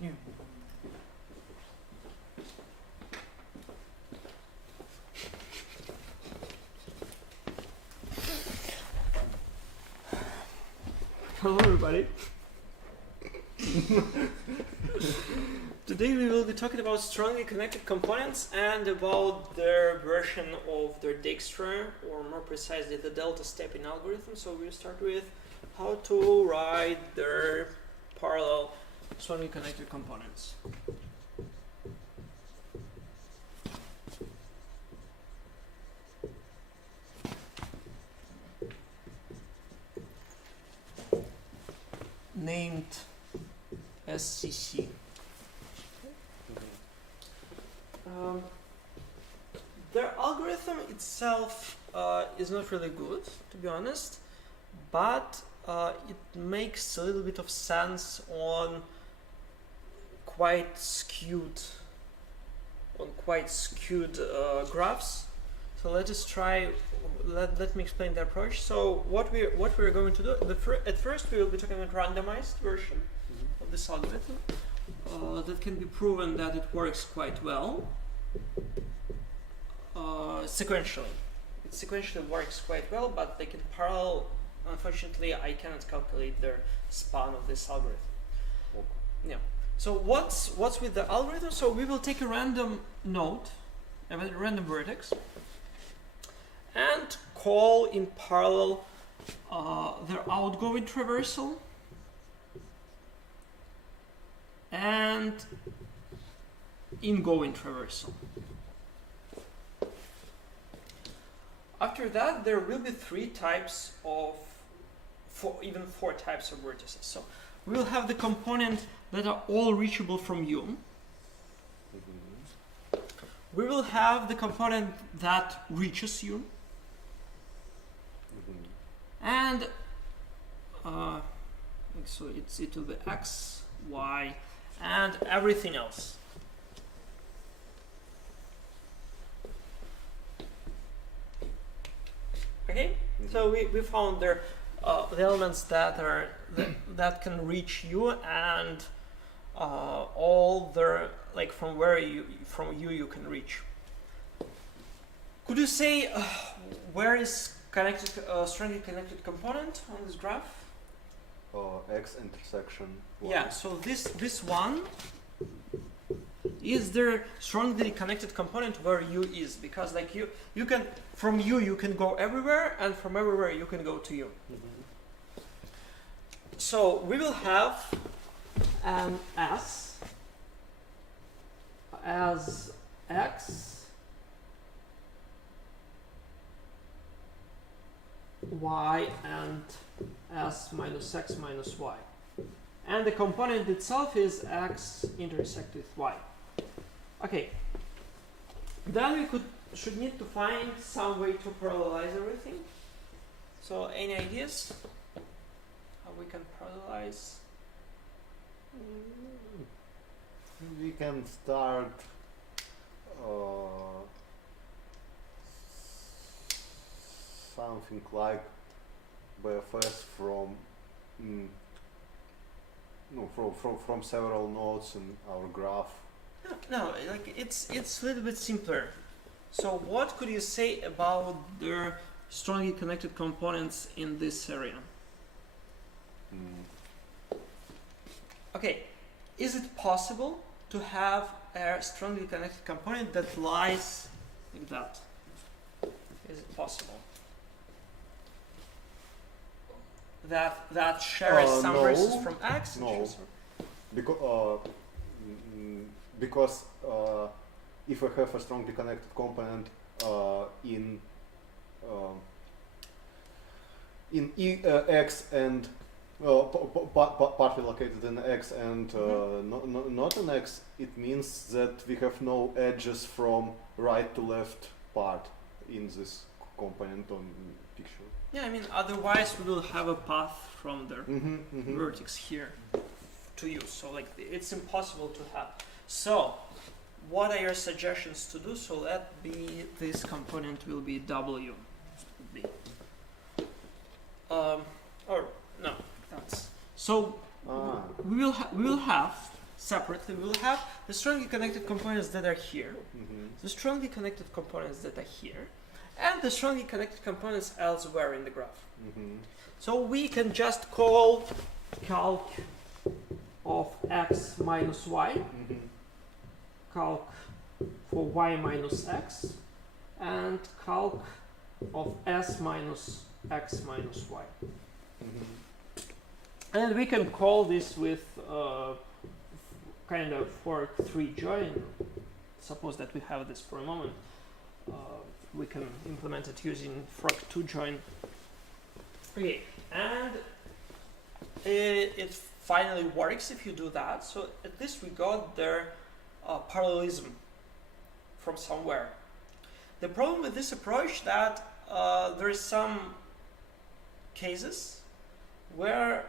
Yeah. Hello everybody. Today we will be talking about strongly connected components and about their version of their Dijkstra, or more precisely the delta stepping algorithm. So we'll start with how to write their parallel strongly connected components. Named SCC. Their algorithm itself is not really good, to be honest, but it makes a little bit of sense on quite skewed graphs. So let us try. Let me explain the approach. So what we're going to do? At first, we will be talking about randomized version of this algorithm that can be proven that it works quite well sequentially. It sequentially works quite well, but like in parallel, unfortunately, I cannot calculate the span of this algorithm. Okay. Yeah. So what's with the algorithm? So we will take a random node, a random vertex, and call in parallel their outgoing traversal and ingoing traversal. After that, there will be four types of vertices. So we will have the component that are all reachable from U. We will have the component that reaches U. And so it will be X, Y, and everything else. Okay, so we found there the elements that are that can reach U, and all their from U you can reach. Could you say where is strongly connected component on this graph? X intersection Y. Yeah, so this one is their strongly connected component where U is, because you can from U you can go everywhere, and from everywhere you can go to U. So we will have an S as X, Y, and S minus X minus Y. And the component itself is X intersect with Y. Okay. Then we should need to find some way to parallelize everything. So any ideas how we can parallelize? We can start something like BFS from several nodes in our graph. No, it's a little bit simpler. So what could you say about their strongly connected components in this area? Okay, is it possible to have a strongly connected component that lies like that? Is it possible? That shares some verses from X? No. Because if I have a strongly connected component in X and partly located in X and not in X, it means that we have no edges from right to left part in this component on picture. Yeah, I mean, otherwise we will have a path from the vertex here to use. So it's impossible to have. So what are your suggestions to do? So let be this component will be W. Or no, that's so. we will have separately. We will have the strongly connected components that are here, the strongly connected components that are here, and the strongly connected components elsewhere in the graph. So we can just call calc of x minus y, calc for y minus x, and calc of s minus x minus y. And we can call this with kind of fork 3 join. Suppose that we have this for a moment. We can implement it using fork 2 join. Okay, and it finally works if you do that. So at least we got their parallelism from somewhere. The problem with this approach that there is some cases where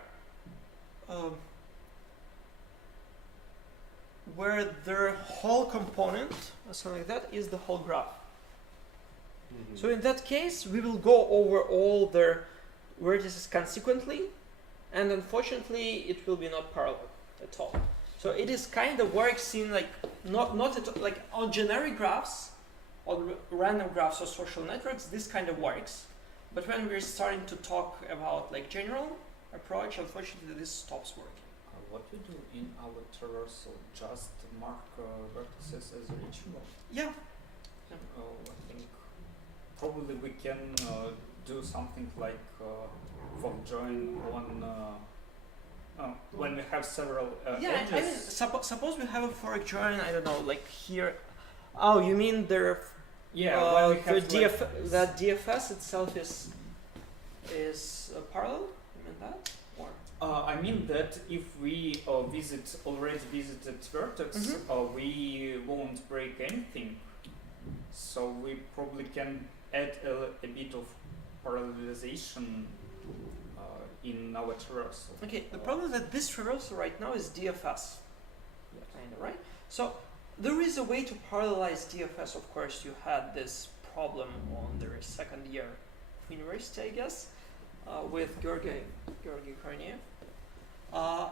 their whole component or something like that is the whole graph. So in that case, we will go over all their vertices consequently, and unfortunately, it will be not parallel at all. So it is kind of works in like not at, like on generic graphs, on random graphs or social networks. This kind of works, but when we're starting to talk about like general approach, unfortunately, this stops working. What we do in our traversal, just mark vertices as reachable? Yeah. I think probably we can do something like for join on when we have several edges. I mean, suppose we have a fork join. I don't know, like here. Oh, you mean there? Yeah. When we have that DFS itself is parallel. You mean that? I mean that if we visit already visited vertex, we won't break anything. So we probably can add a bit of parallelization in our traversal. Okay, the problem is that this traversal right now is DFS. Kinda, right? So there is a way to parallelize DFS. Of course, you had this problem on their second year of university, I guess, with Georgy Korniev.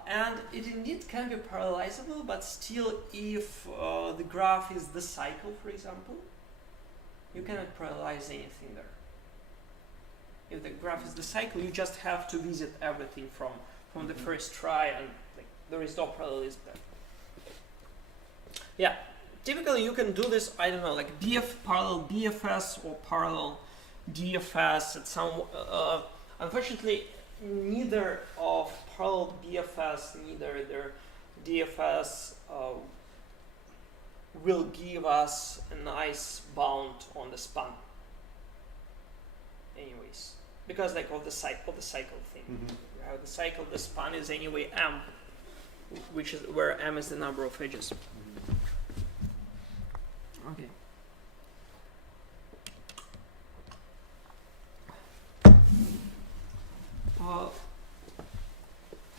And it indeed can be parallelizable, but still if the graph is the cycle, for example, you cannot parallelize anything there. If the graph is the cycle, you just have to visit everything from the first try, and like, there is no parallelism there. Yeah, typically you can do this, I don't know, like parallel BFS or parallel DFS at some, unfortunately, neither of parallel BFS, neither their DFS will give us a nice bound on the span. Anyways, because like of the cycle thing, you have the cycle, the span is anyway m, which is where m is the number of edges. Okay.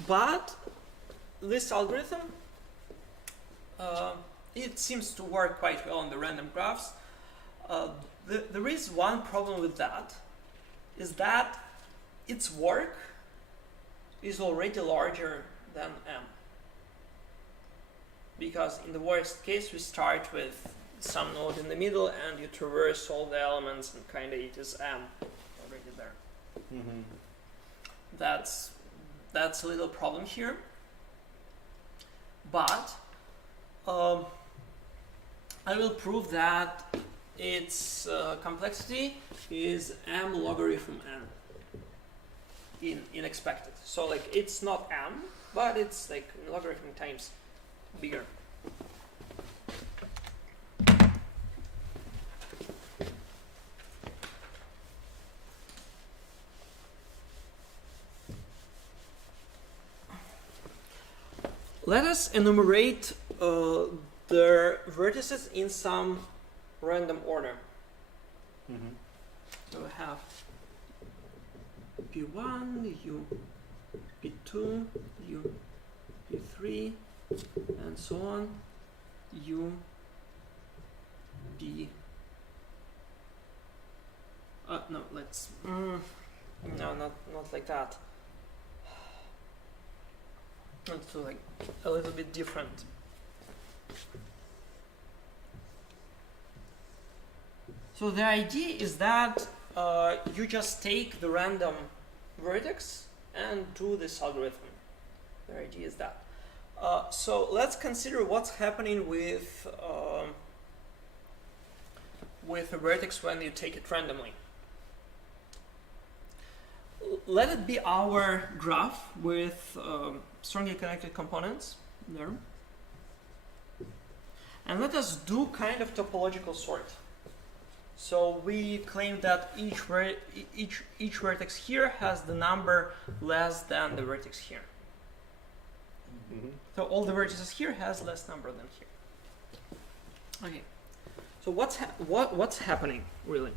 But this algorithm, it seems to work quite well on the random graphs. There is one problem with that, is that its work is already larger than m. Because in the worst case, we start with some node in the middle and you traverse all the elements and kind of it is m already there. That's a little problem here. But I will prove that its complexity is m logarithm n in expected. So like it's not m, but it's like logarithm times bigger. Let us enumerate their vertices in some random order. So we have P1, U, P2, U, P3, and so on, U, B. No, let's. No, not like that. It's like a little bit different. So the idea is that you just take the random vertex and do this algorithm. The idea is that. So let's consider what's happening with a vertex when you take it randomly. Let it be our graph with strongly connected components there. And let us do kind of topological sort. So we claim that each vertex here has the number less than the vertex here. Mm-hmm. So all the vertices here has less number than here. Okay. So what's happening really?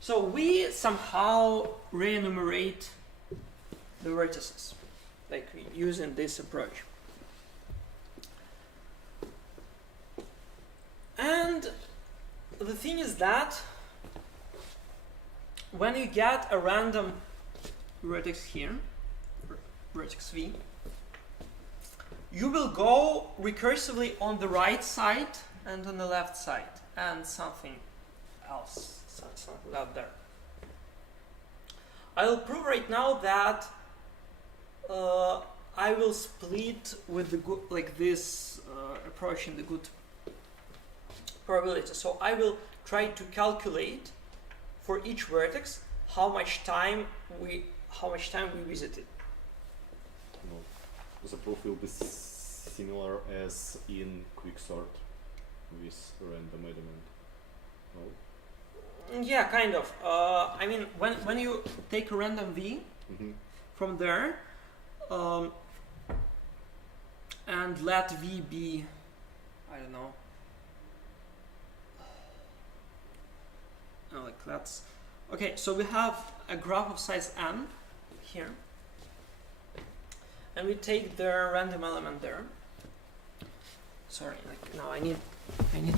So we somehow re-enumerate the vertices, like using this approach. And the thing is that when you get a random vertex here, vertex V, you will go recursively on the right side and on the left side, and something else, something out there. I will prove right now that I will split with the good, like this approach in the good probability. So I will try to calculate for each vertex how much time we visit it. No. The proof will be similar as in quicksort with random element. No? Yeah, kind of. I mean, when you take a random V Mm-hmm. from there, and let V be, I don't know. Like let's. Okay, so we have a graph of size n here, and we take the random element there. Sorry, like now I need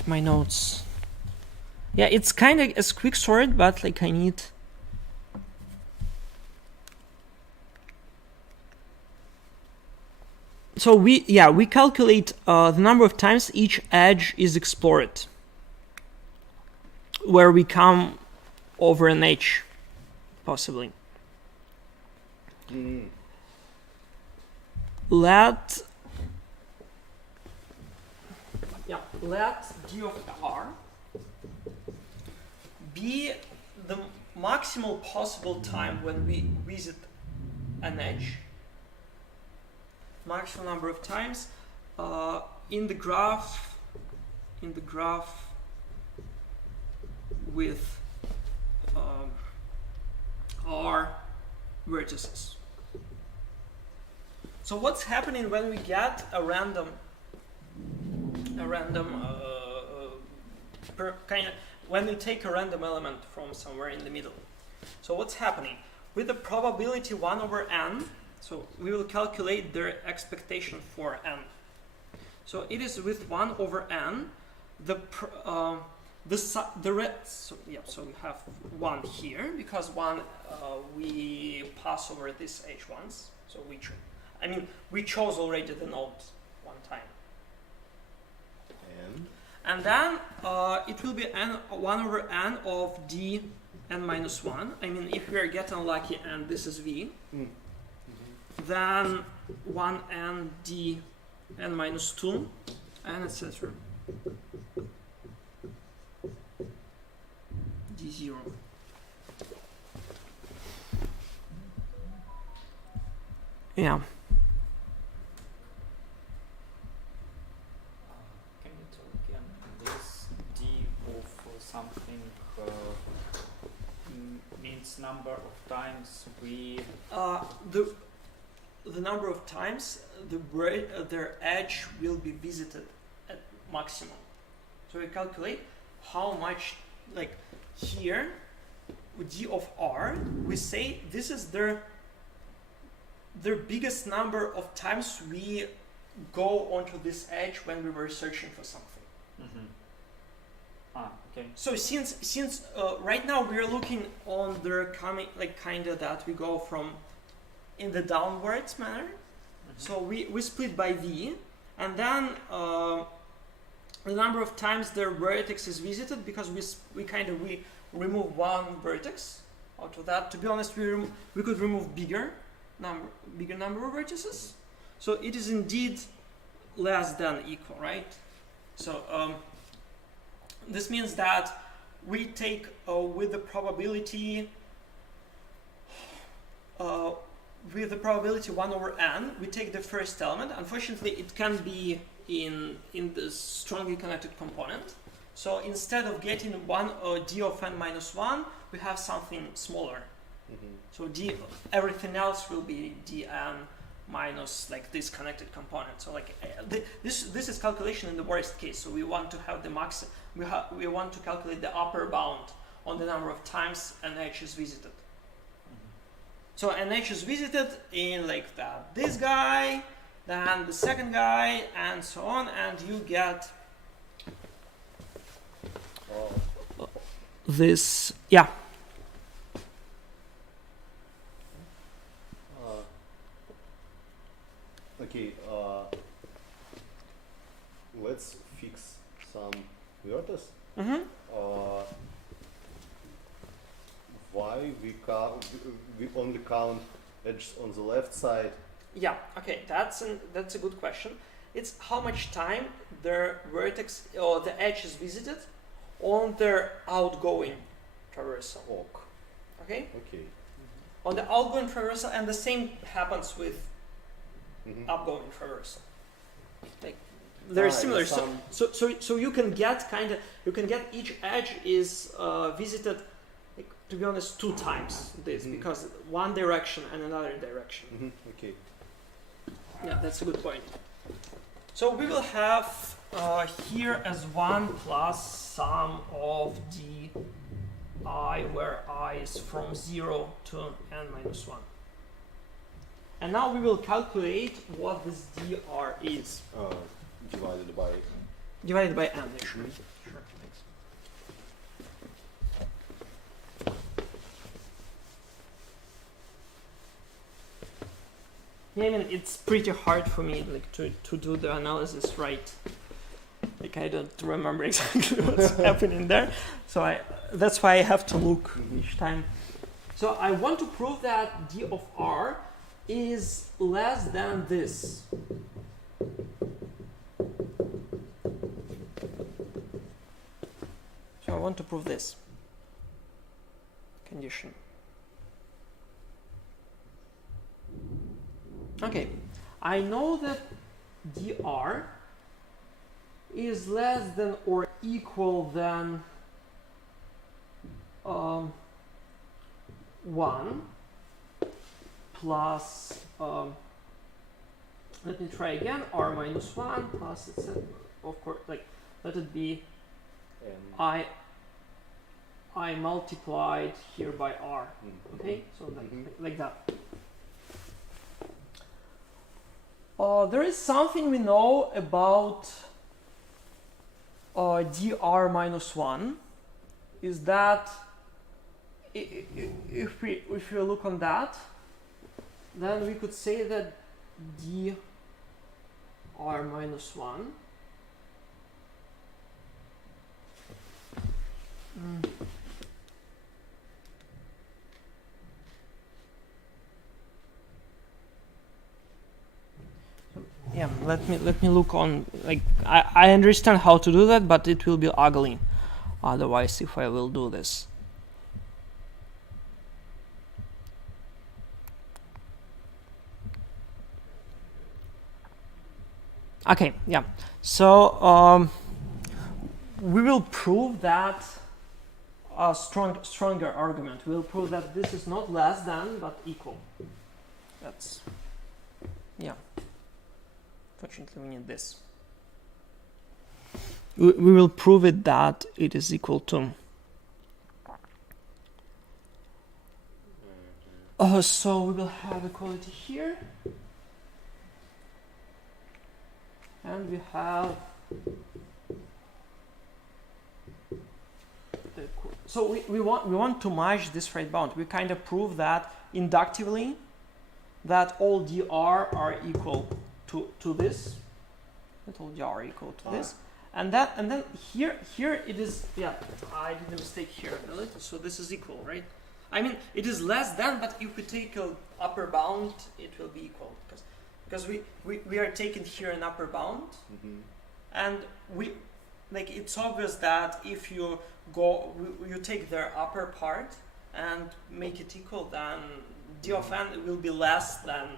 my notes. Yeah, it's kind of as quick sort, but like I need. So we calculate the number of times each edge is explored, where we come over an edge, possibly. Mm. Let d of r be the maximal possible time when we visit an edge. Maximum number of times in the graph with r vertices. So what's happening when we get a random when we take a random element from somewhere in the middle? So what's happening with the probability 1 over n? So we will calculate their expectation for n. So it is with 1 over n. So we have 1 here because 1 we pass over this h once. So we chose already the node one time. And then it will be n 1 over n of d n minus 1. I mean, if we are getting lucky and this is v, then 1n d n minus 2 and etc. d0. Yeah. Can you tell again this d of something means number of times we the number of times their edge will be visited at maximum. So we calculate how much, like here, d of r, we say this is their biggest number of times we go onto this edge when we were searching for something. Okay. So since right now we are looking on their coming, like kind of that we go from in the downwards manner. So we split by v, and then the number of times the vertex is visited, because we remove one vertex out of that. To be honest, we could remove bigger number of vertices. So it is indeed less than equal, right? So this means that we take with the probability 1 over n, we take the first element. Unfortunately, it can be in the strongly connected component. So instead of getting d of n minus 1, we have something smaller. So everything else will be dn minus like this connected component. So like this is calculation in the worst case. So we want to have the max. We want to calculate the upper bound on the number of times NH is visited. So NH is visited in like that this guy, then the second guy, and so on, and you get this. Yeah. Okay, let's fix some vertices. Why we only count edges on the left side? Yeah. Okay, that's a good question. It's how much time the vertex or the edge is visited on their outgoing traversal. Ok. Okay. Okay. On the outgoing traversal, and the same happens with upgoing traversal. Like they're similar. So you can get each edge is visited, like, to be honest, 2 times this, because one direction and another direction. Okay. Yeah, that's a good point. So we will have here as 1 plus sum of di, where I is from 0 to n minus 1. And now we will calculate what this dr is. Divided by n, actually. Sure, thanks. Yeah, I mean, it's pretty hard for me like to do the analysis right. Like I don't remember exactly what's happening there. So that's why I have to look each time. So I want to prove that d of r is less than this. So I want to prove this condition. Okay, I know that dr is less than or equal than 1 plus, let me try again, r minus 1 plus, of course, like, let it be I multiplied here by r. Okay, so like that. There is something we know about dr minus 1, is that if we look on that, then we could say that dr minus 1 yeah, let me look on, like, I understand how to do that, but it will be ugly otherwise if I will do this. Okay, yeah. So we will prove that a stronger argument. We'll prove that this is not less than but equal. That's, yeah. Fortunately, we need this. We will prove it that it is equal to. So we will have equality here. And we have so we want to match this right bound. We kind of prove that inductively that all dr are equal to this. That all dr are equal to this. And then here it is, yeah, I did a mistake here. So this is equal, right? I mean, it is less than, but if we take an upper bound, it will be equal. Because we are taking here an upper bound, and it's obvious that if you you take their upper part and make it equal, then d of n will be less than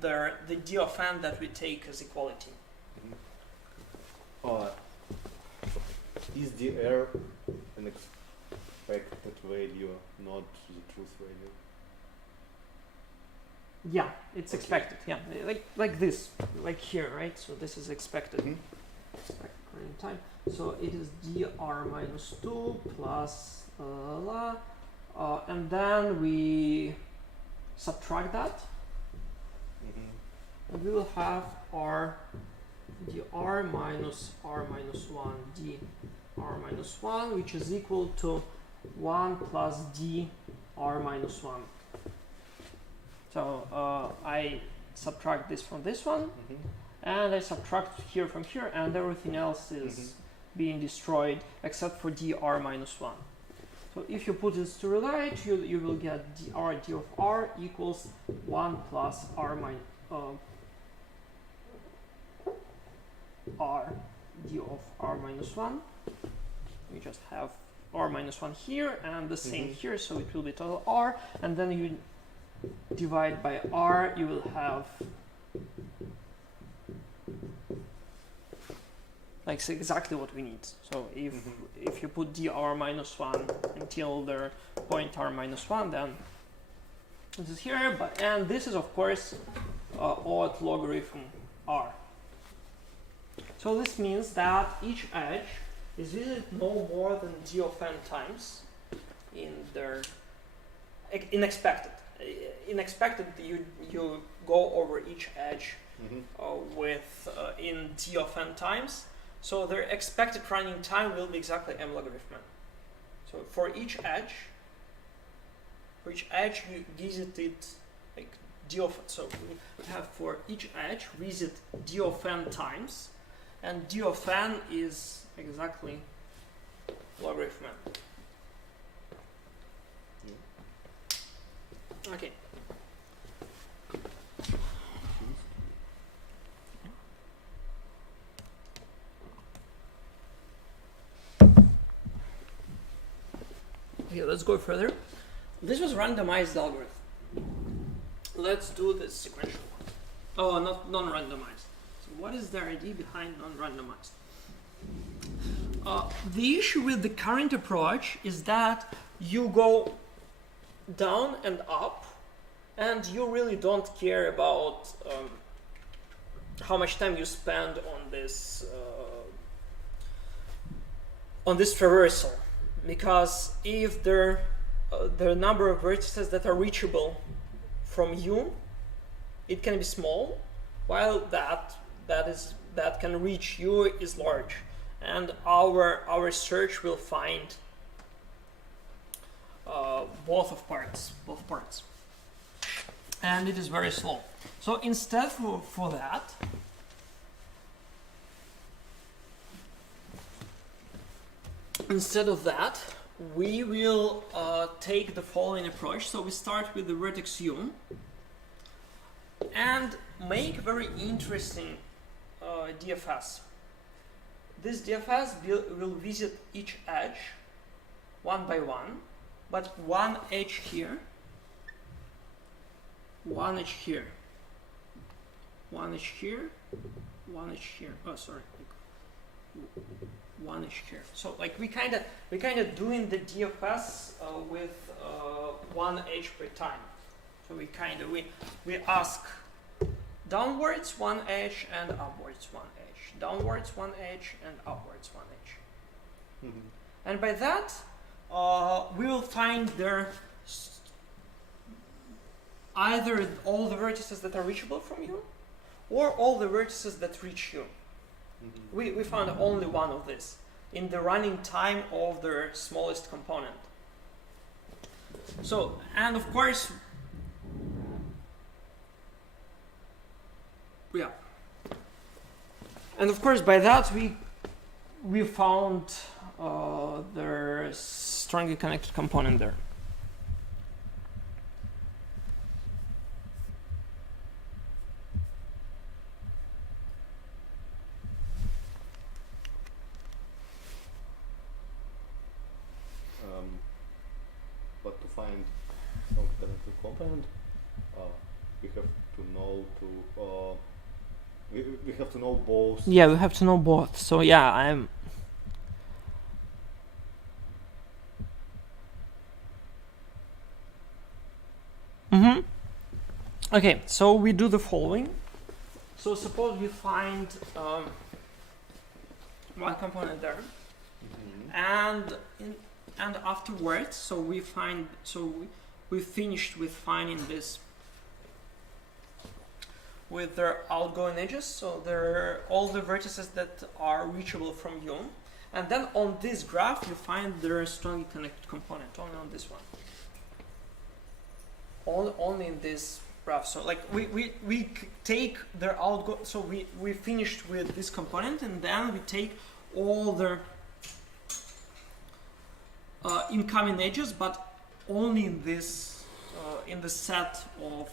the d of n that we take as equality. Is the error an expected value, not the truth value? Yeah, it's expected. Yeah, like this, like here, right? So this is expected. Expected running time. So it is dr minus 2 plus and then we subtract that. And we will have dr minus r minus 1 dr minus 1, which is equal to 1 plus dr minus 1. So I subtract this from this one, and I subtract here from here, and everything else is being destroyed except for dr minus 1. So if you put this to the right, you will get dr d of r equals 1 plus r minus r d of r minus 1. We just have r minus 1 here and the same here, so it will be total r, and then you divide by r, you will have exactly what we need. So if you put dr minus 1 until the point r minus 1, then this is here, and this is of course odd logarithm r. So this means that each edge is visited no more than d of n times in expected. In expected, you go over each edge with in d of n times. So their expected running time will be exactly m logarithm n. So for each edge you visit it like d of. So we have for each edge visit d of n times, and d of n is exactly logarithm n. Okay. Okay, let's go further. This was randomized algorithm. Let's do the sequential one. Oh, not non-randomized. So what is the idea behind non-randomized? The issue with the current approach is that you go down and up, and you really don't care about how much time you spend on this traversal, because if the number of vertices that are reachable from you, it can be small, while that can reach you is large, and our search will find both parts, and it is very slow. So instead for that, we will take the following approach. So we start with the vertex u and make very interesting DFS. This DFS will visit each edge one by one, but one edge here, one edge here, one edge here, one edge here. Oh, sorry, one edge here. So like we kind of doing the DFS with one edge per time. So we ask downwards one edge and upwards one edge, downwards one edge and upwards one edge, and by that we will find there either all the vertices that are reachable from you, or all the vertices that reach you. We found only one of this in the running time of the smallest component. So, and of course, yeah. And of course, by that we found the strongly connected component there. But to find strong connected component, we have to know we have to know both. Yeah, we have to know both. So yeah, I'm. Okay, so we do the following. So suppose we find one component there, and afterwards, so we finished with finding this with their outgoing edges. So there are all the vertices that are reachable from U, and then on this graph you find their strongly connected component only on this one. Only in this graph. So like we take their outgo. So we finished with this component, and then we take all their incoming edges, but only in this in the set of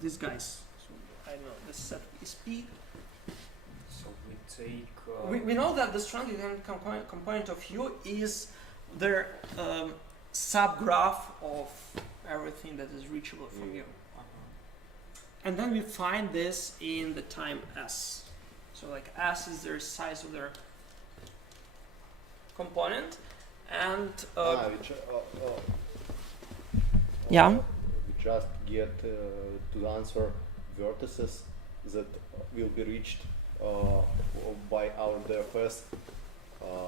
these guys. So I know the set is P. So we take. We know that the strongly connected component of U is their subgraph of everything that is reachable from U. And then we find this in the time S. So like S is their size of their component, and yeah. We just get to answer vertices that will be reached by our DFS.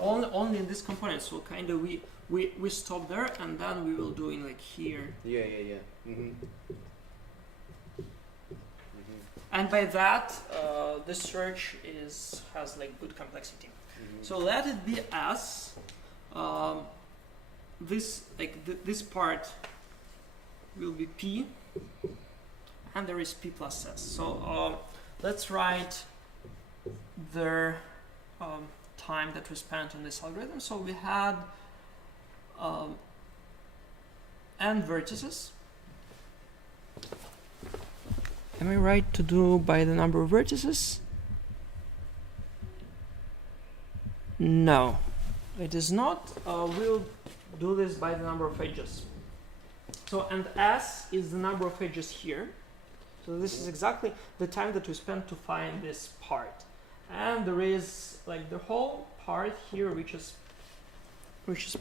Only in this component. So kind of we stop there, and then we will do in like here. Yeah. And by that, the search has like good complexity. So let it be as this this part will be P, and there is P plus S. So let's write the time that we spent on this algorithm. So we had n vertices. Am I right to do by the number of vertices? No, it is not. We'll do this by the number of edges. So, and S is the number of edges here. So this is exactly the time that we spent to find this part. And there is like the whole part here, which is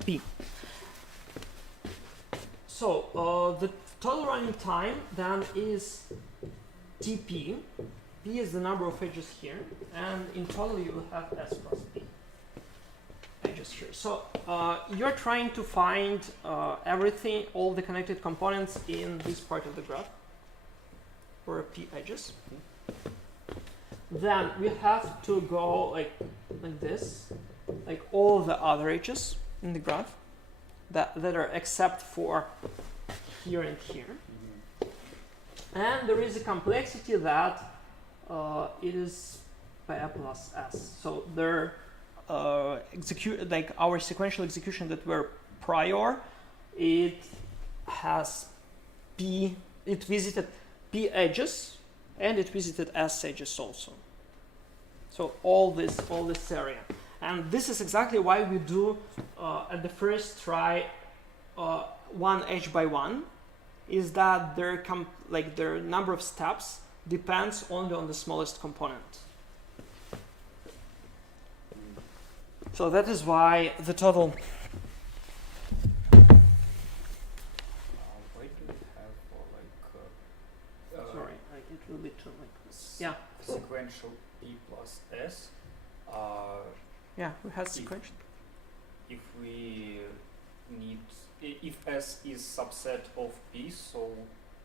P. So the total running time then is TP. P is the number of edges here, and in total you will have S plus P edges here. So you're trying to find everything, all the connected components in this part of the graph for P edges. Then we have to go like this, like all the other edges in the graph that are except for here and here. And there is a complexity that it is P plus S. So there like our sequential execution that were prior, it has P, it visited P edges and it visited S edges also. So all this area. And this is exactly why we do at the first try one edge by one, is that their number of steps depends only on the smallest component. So that is why the total. Why do we have Sorry, like it will be too like yeah. Sequential P plus S. Yeah, we have sequential. If we need, if S is subset of P, so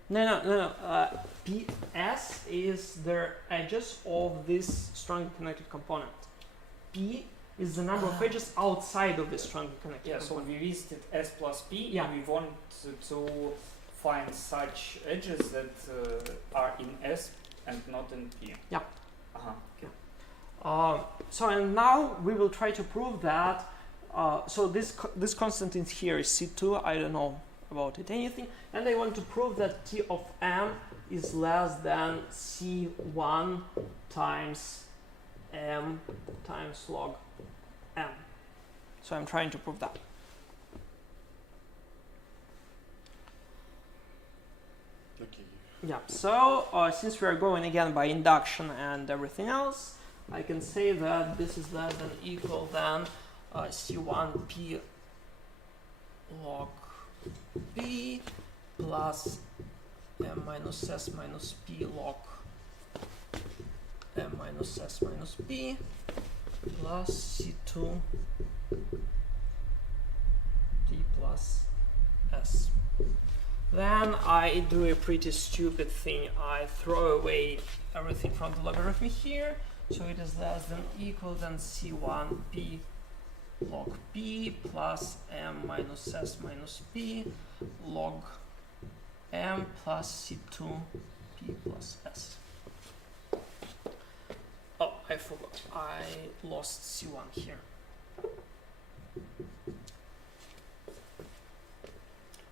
No. PS is the edges of this strongly connected component. P is the number of edges outside of this strongly connected component. So we visited S plus P, Yeah. and we want to find such edges that are in S and not in P. Yeah. Okay. So and now we will try to prove that. So this constant in here is C2. I don't know about it anything, and I want to prove that T of M is less than C1 times M times log M. So I'm trying to prove that. Okay. Yeah, so since we are going again by induction and everything else, I can say that this is less than equal than C1P log B plus M minus S minus P log M minus S minus P plus C2 T plus S. Then I do a pretty stupid thing. I throw away everything from the logarithm here, so it is less than equal than C1P log P plus M minus S minus P log M plus C2 P plus S. Oh, I forgot. I lost C1 here.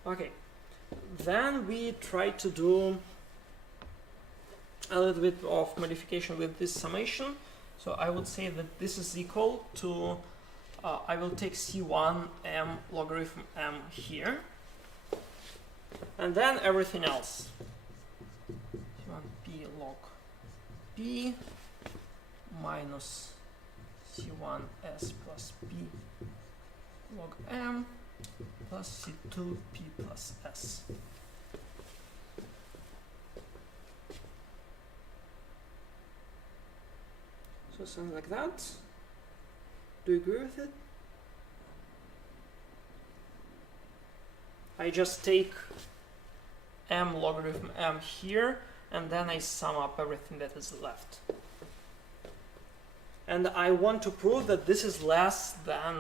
Okay. Then we try to do a little bit of modification with this summation. So I would say that this is equal to, I will take C1 M logarithm M here, and then everything else. C1 P log P minus C1 S plus P log M plus C2 P plus S. So something like that. Do you agree with it? I just take M logarithm M here, and then I sum up everything that is left. And I want to prove that this is less than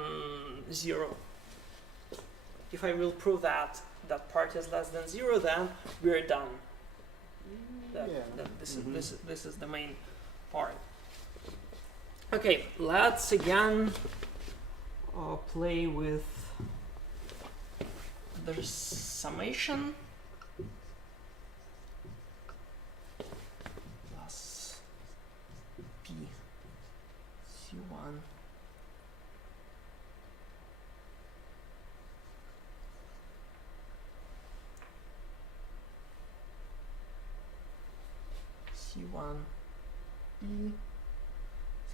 0. If I will prove that that part is less than 0, then we're done. This is the main part. Okay, let's again play with the summation plus P C1 C1 E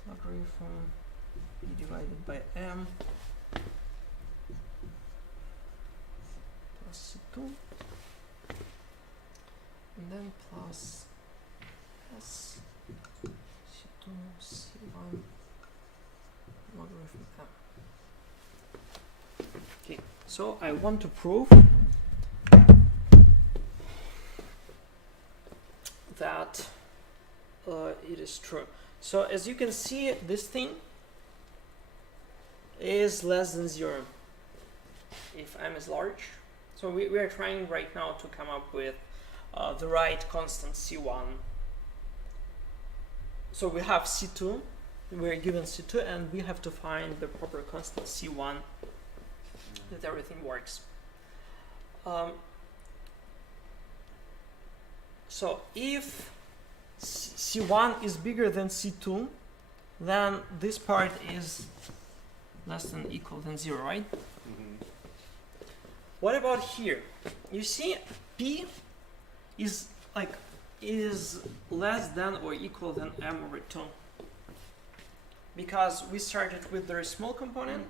logarithm E divided by M plus C2, and then plus S C2 C1 logarithm M. Okay, so I want to prove that it is true. So as you can see, this thing is less than 0 if M is large. So we are trying right now to come up with the right constant C1. So we have C2, we're given C2, and we have to find the proper constant C1 that everything works. So if C1 is bigger than C2, then this part is less than equal than 0, right? Mm-hmm. What about here? You see, P is less than or equal than M over 2. Because we started with the small component,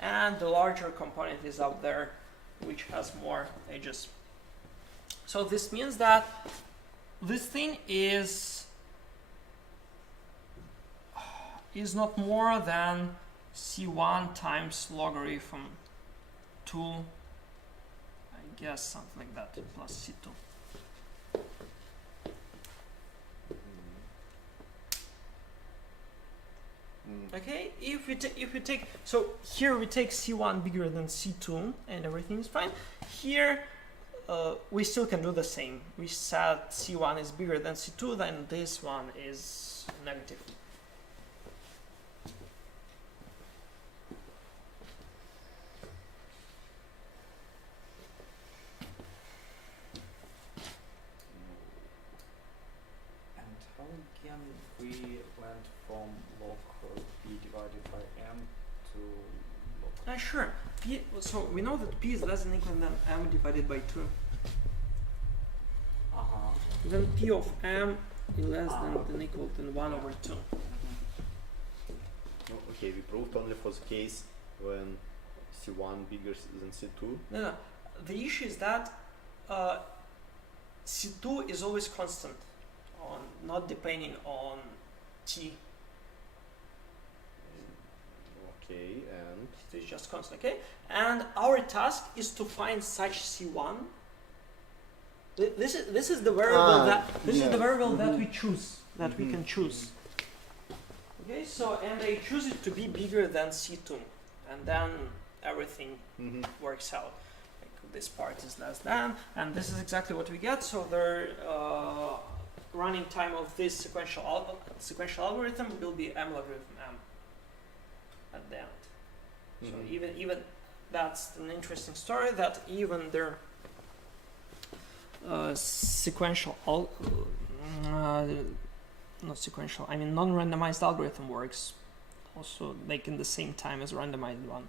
and the larger component is up there, which has more edges. So this means that this thing is not more than C1 times logarithm 2, I guess something like that, plus C2. Okay, if we take, so here we take C1 bigger than C2 and everything is fine. Here we still can do the same. We set C1 is bigger than C2, then this one is negative. And how again we went from log p divided by m to log? Sure. P, so we know that P is less than or equal than M divided by 2. Then P of M is less than or equal than 1 over 2. No, okay, we proved only for the case when C1 bigger than C2. No. The issue is that C2 is always constant, not depending on T. Okay, and It is just constant, okay? And our task is to find such C1. This is the variable that we choose, that we can choose. Okay, so and I choose it to be bigger than C2, and then everything works out. Like this part is less than, and this is exactly what we get. So the running time of this sequential algorithm will be m logarithm m at the end. So even that's an interesting story, that even their non-randomized algorithm works also like in the same time as randomized one.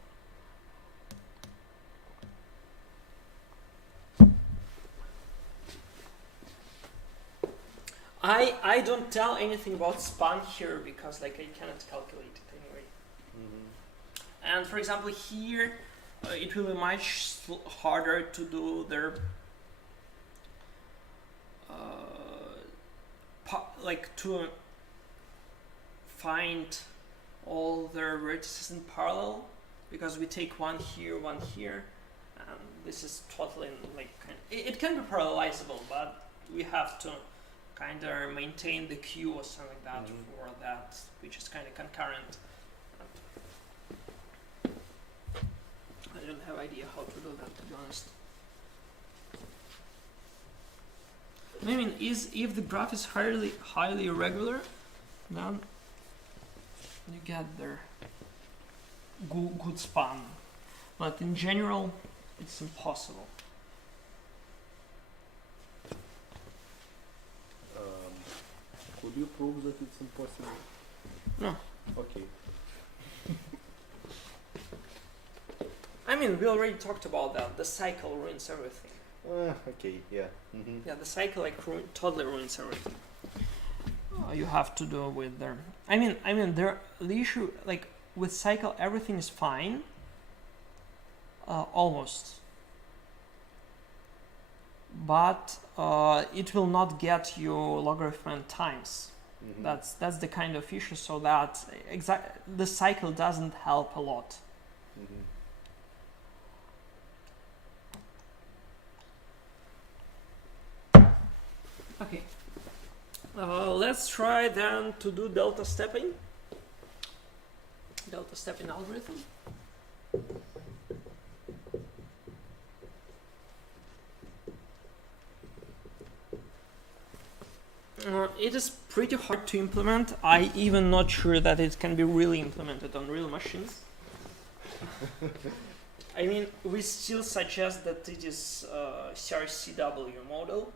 I don't tell anything about span here because like I cannot calculate it anyway. And for example here it will be much harder to do their like to find all their vertices in parallel, because we take one here, and this is totally like it can be parallelizable, but we have to kind of maintain the queue or something like that for that, which is kind of concurrent. I don't have idea how to do that, to be honest. I mean, if the graph is highly irregular, then you get their good span. But in general, it's impossible. Could you prove that it's impossible? No. Okay. I mean, we already talked about that. The cycle ruins everything. Okay, yeah. Yeah, the cycle like totally ruins everything. You have to do with their. I mean, the issue like with cycle, everything is fine. Almost. But it will not get you logarithm times. That's the kind of issue. So that the cycle doesn't help a lot. Okay, let's try then to do delta stepping algorithm. It is pretty hard to implement. I even not sure that it can be really implemented on real machines. I mean, we still suggest that it is CRCW model.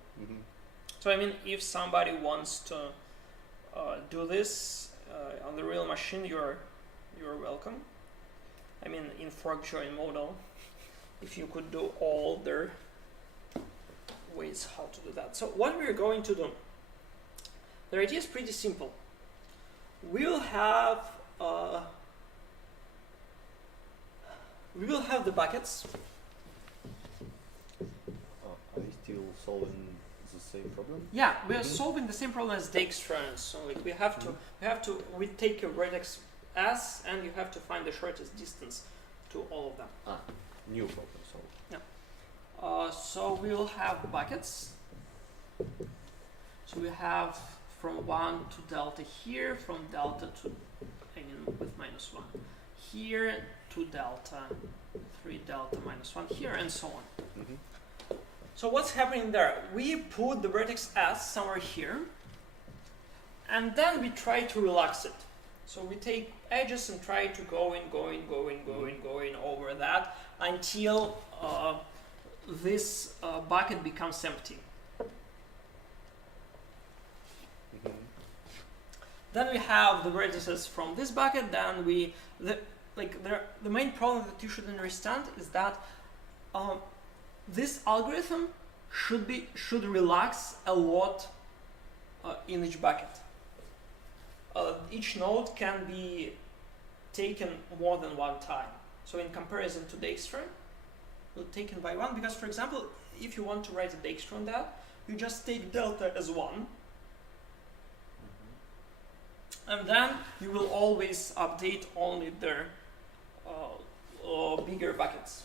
So I mean, if somebody wants to do this on the real machine, you're welcome. I mean, in fork join model, if you could do all their ways how to do that. So what we're going to do, the idea is pretty simple. We will have the buckets. Are you still solving the same problem? Yeah, we are solving the same problem as Dijkstra. So like we take a vertex S, and you have to find the shortest distance to all of them. New problem solved. Yeah. So we will have buckets. So we have from 1 to delta here, from delta to, with -1 here, 2 delta, 3 delta, -1 here, and so on. So what's happening there? We put the vertex S somewhere here, and then we try to relax it. So we take edges and try to go in over that until this bucket becomes empty. Then we have the vertices from this bucket. Then the main problem that you should understand is that this algorithm should relax a lot in each bucket. Each node can be taken more than one time. So in comparison to Dijkstra, taken by one, because for example, if you want to write a Dijkstra on that, you just take delta as 1, and then you will always update only their bigger buckets.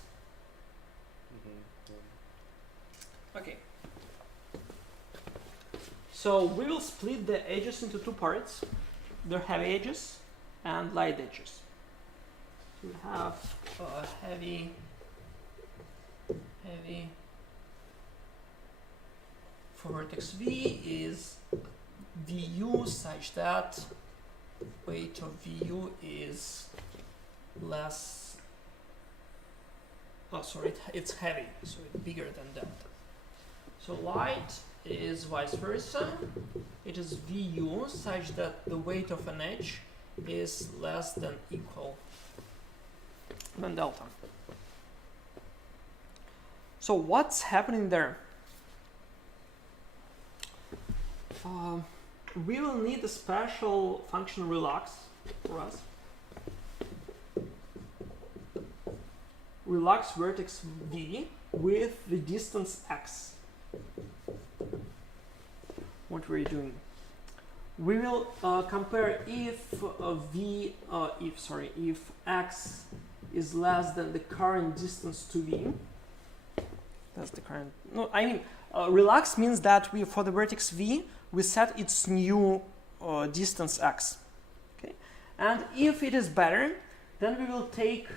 Okay. So we will split the edges into two parts. They're heavy edges and light edges. So we have heavy for vertex V is VU such that weight of VU is less. Oh, sorry, it's heavy, so it's bigger than delta. So light is vice versa. It is VU such that the weight of an edge is less than equal than delta. So what's happening there? We will need a special function relax for us. Relax vertex V with the distance x. What we're doing? We will compare if if x is less than the current distance to V. That's the current. No, I mean relax means that we for the vertex V we set its new distance x. Okay, and if it is better, then we will take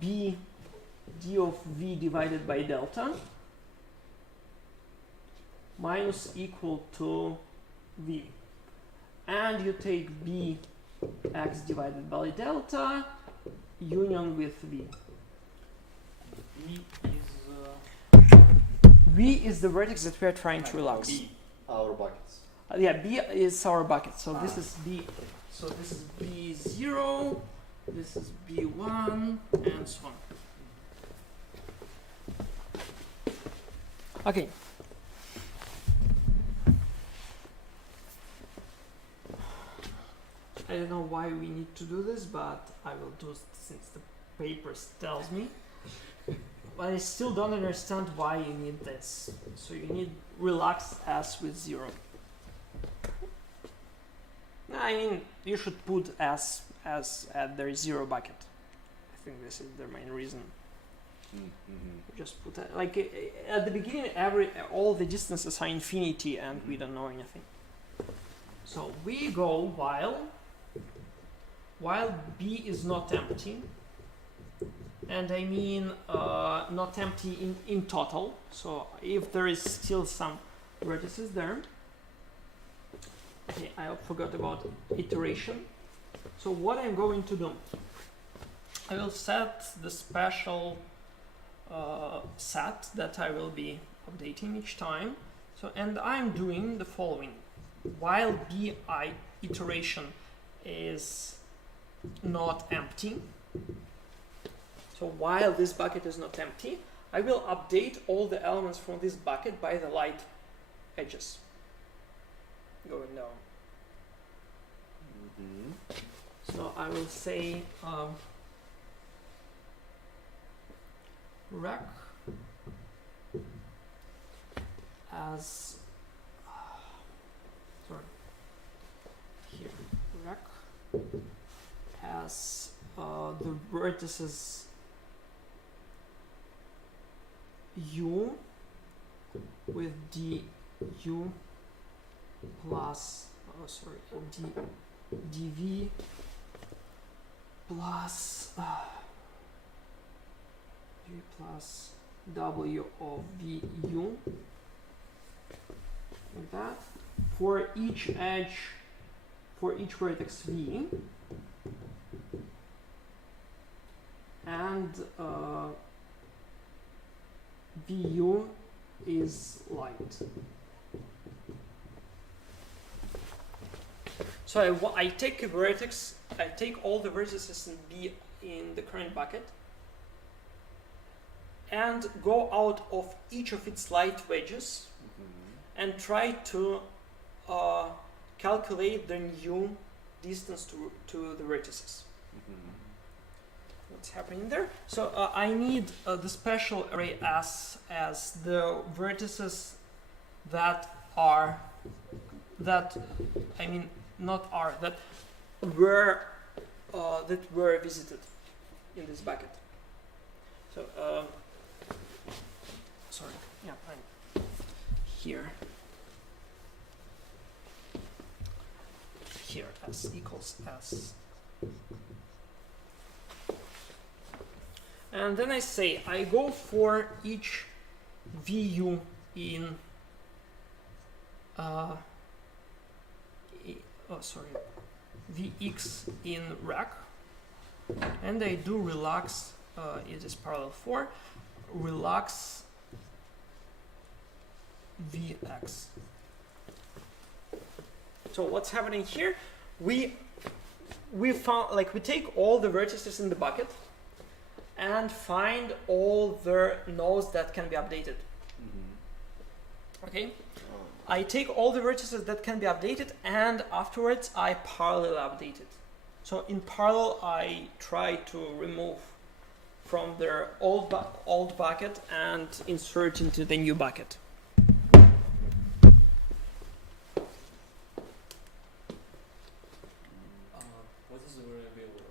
b d of V divided by delta minus equal to V, and you take b x divided by delta union with V. V is the vertex that we are trying to relax. B. Our buckets. Yeah, B is our bucket. So this is B. So this is B0, this is B1, and so on. Okay. I don't know why we need to do this, but I will do it since the paper tells me. But I still don't understand why you need this. So you need relax S with 0. I mean, you should put S as at their 0 bucket. I think this is the main reason. Just put it, like at the beginning, all the distances are infinity, and we don't know anything. So we go while B is not empty. And I mean not empty in total. So if there is still some vertices there. Okay, I forgot about iteration. So what I'm going to do, I will set the special set that I will be updating each time. So, and I'm doing the following. While BI iteration is not empty, so while this bucket is not empty, I will update all the elements from this bucket by the light edges going down. So I will say rec as here rec as the vertices U with du plus dv plus dv plus W of VU, like that, for each edge, for each vertex V, and VU is light. So I take a vertex, I take all the vertices in B in the current bucket and go out of each of its light wedges and try to calculate the new distance to the vertices. What's happening there? So I need the special array S as the vertices that are, that were visited in this bucket. So sorry, yeah, I'm here. Here S equals S. And then I say I go for each VU in Vx in rack, and I do relax, it is parallel 4, relax Vx. So what's happening here? We found, like, we take all the vertices in the bucket and find all the nodes that can be updated. Okay? I take all the vertices that can be updated and afterwards I parallel update it. So in parallel I try to remove from their old bucket and insert into the new bucket. What is the variable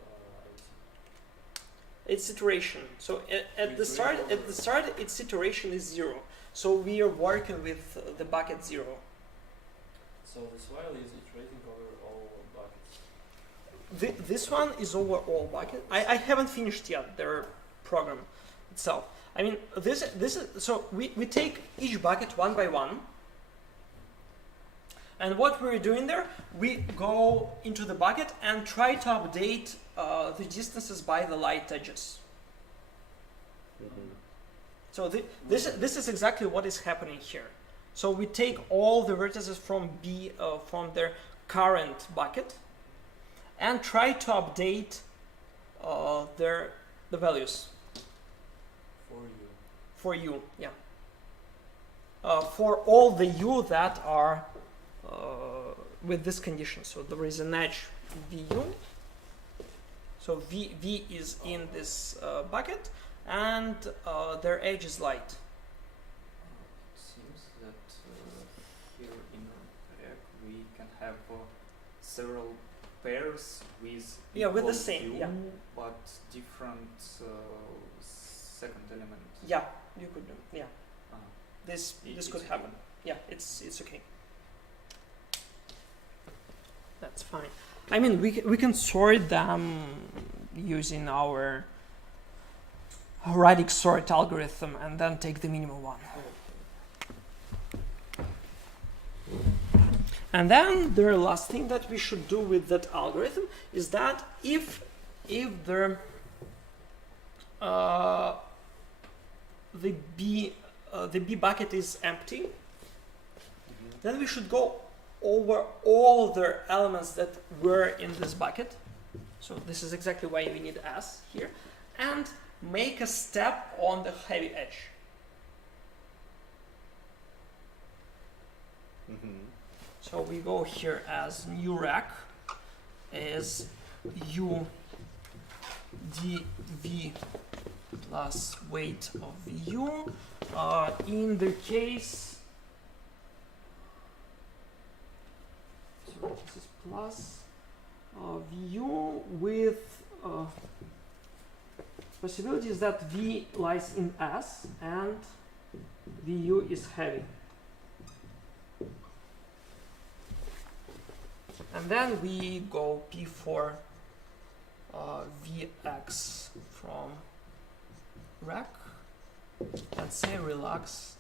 IT? It's iteration. So at the start, its iteration is 0. So we are working with the bucket 0. So this while is iterating over all buckets. This one is over all bucket. I haven't finished yet their program itself. I mean, this is so we take each bucket one by one. And what we're doing there, we go into the bucket and try to update the distances by the light edges. So this is exactly what is happening here. So we take all the vertices from B, from their current bucket, and try to update the values. For U, yeah. For all the U that are with this condition. So there is an edge VU. So V is in this bucket, and their edge is light. It seems that here in React we can have several pairs with the same, view, yeah, but different second element. Yeah, you could do, yeah. This It's could okay. happen. Yeah, it's okay. That's fine. I mean, we can sort them using our radix sort algorithm and then take the minimum one. And then the last thing that we should do with that algorithm is that if the B bucket is empty, then we should go over all the elements that were in this bucket. So this is exactly why we need S here, and make a step on the heavy edge. So we go here as new rack is U dv plus weight of VU. In the case, so this is plus VU with possibilities that V lies in S and VU is heavy. And then we go P for Vx from rack let's say relax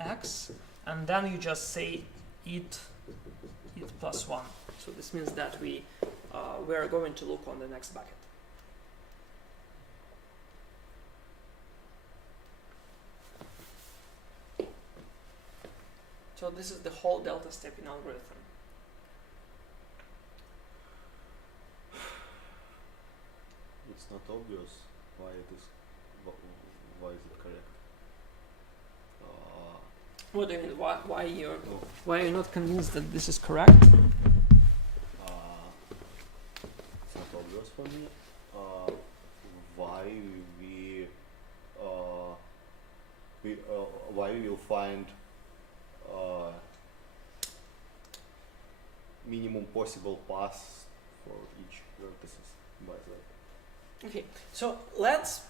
x, and then you just say it plus 1. So this means that we are going to look on the next bucket. So this is the whole delta stepping algorithm. It's not obvious why it is. Why is it correct? What do you mean? Why you're Oh. why are you not convinced that this is correct? It's not obvious for me. Why why we will find minimum possible paths for each vertices by that. Okay, so let's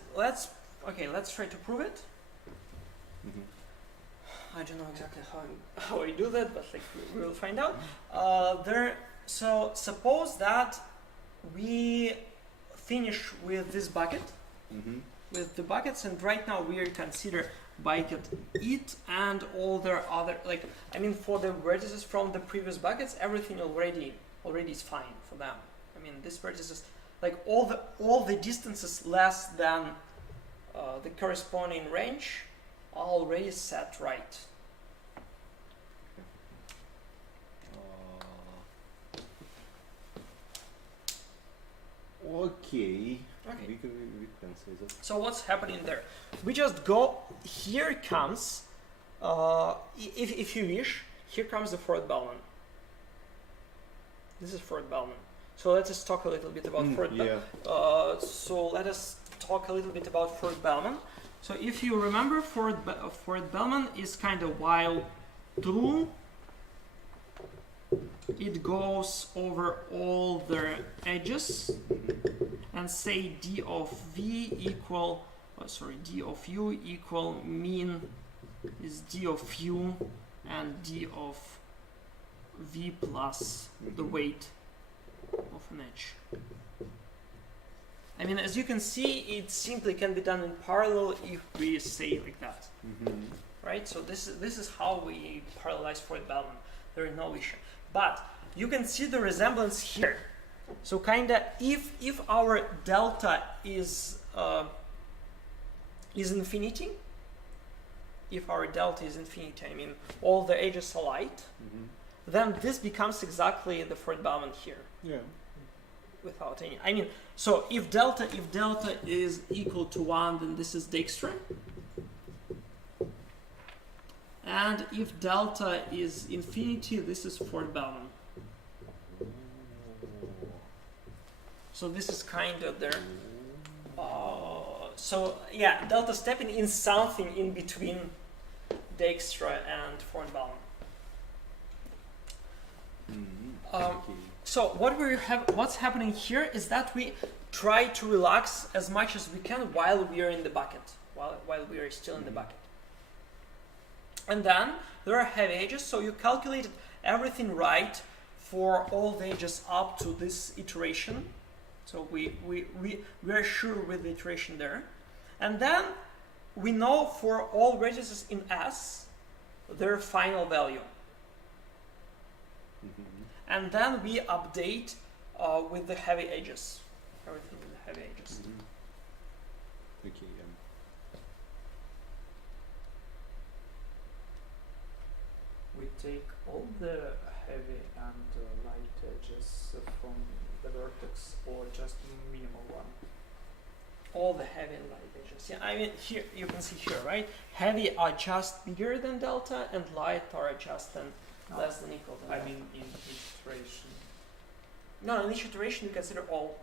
try to prove it. I don't know exactly how I do that, but like we will find out. So suppose that we finish with this bucket, with the buckets, and right now we consider bucket it and all their other, like, I mean, for the vertices from the previous buckets, everything already is fine for them. I mean, this vertices, like all the distances less than the corresponding range are already set right. Okay. Okay. We can say that. So what's happening there? We just go, here comes, if you wish, here comes the fourth Bellman. This is fourth Bellman. So let us talk a little bit about fourth Bellman. So let us talk a little bit about fourth Bellman. So if you remember, fourth Bellman is kind of while true, it goes over all the edges and say d of v equal, d of u equal mean is d of u and d of v plus the weight of an edge. I mean, as you can see, it simply can be done in parallel if we say like that, right? So this is how we parallelize fourth Bellman. There is no issue, but you can see the resemblance here. So kinda, if our delta is infinity, if our delta is infinity, I mean all the edges are light, then this becomes exactly the fourth Bellman here. Yeah. Without any, I mean, so if delta is equal to 1, then this is Dijkstra. And if delta is infinity, this is fourth Bellman. So this is kind of their, so yeah, delta stepping in something in between Dijkstra and fourth Bellman. So what's happening here is that we try to relax as much as we can while we are in the bucket, while we are still in the bucket. And then there are heavy edges, so you calculated everything right for all the edges up to this iteration. So we are sure with the iteration there. And then we know for all vertices in S their final value. And then we update with the heavy edges. Everything with the heavy edges. Okay. We take all the heavy and light edges from the vertex, or just minimal one? All the heavy and light edges. Yeah, I mean, here you can see here, right? Heavy are just bigger than delta, and light are just less than equal to delta. I mean, in each iteration. No, in each iteration we consider all.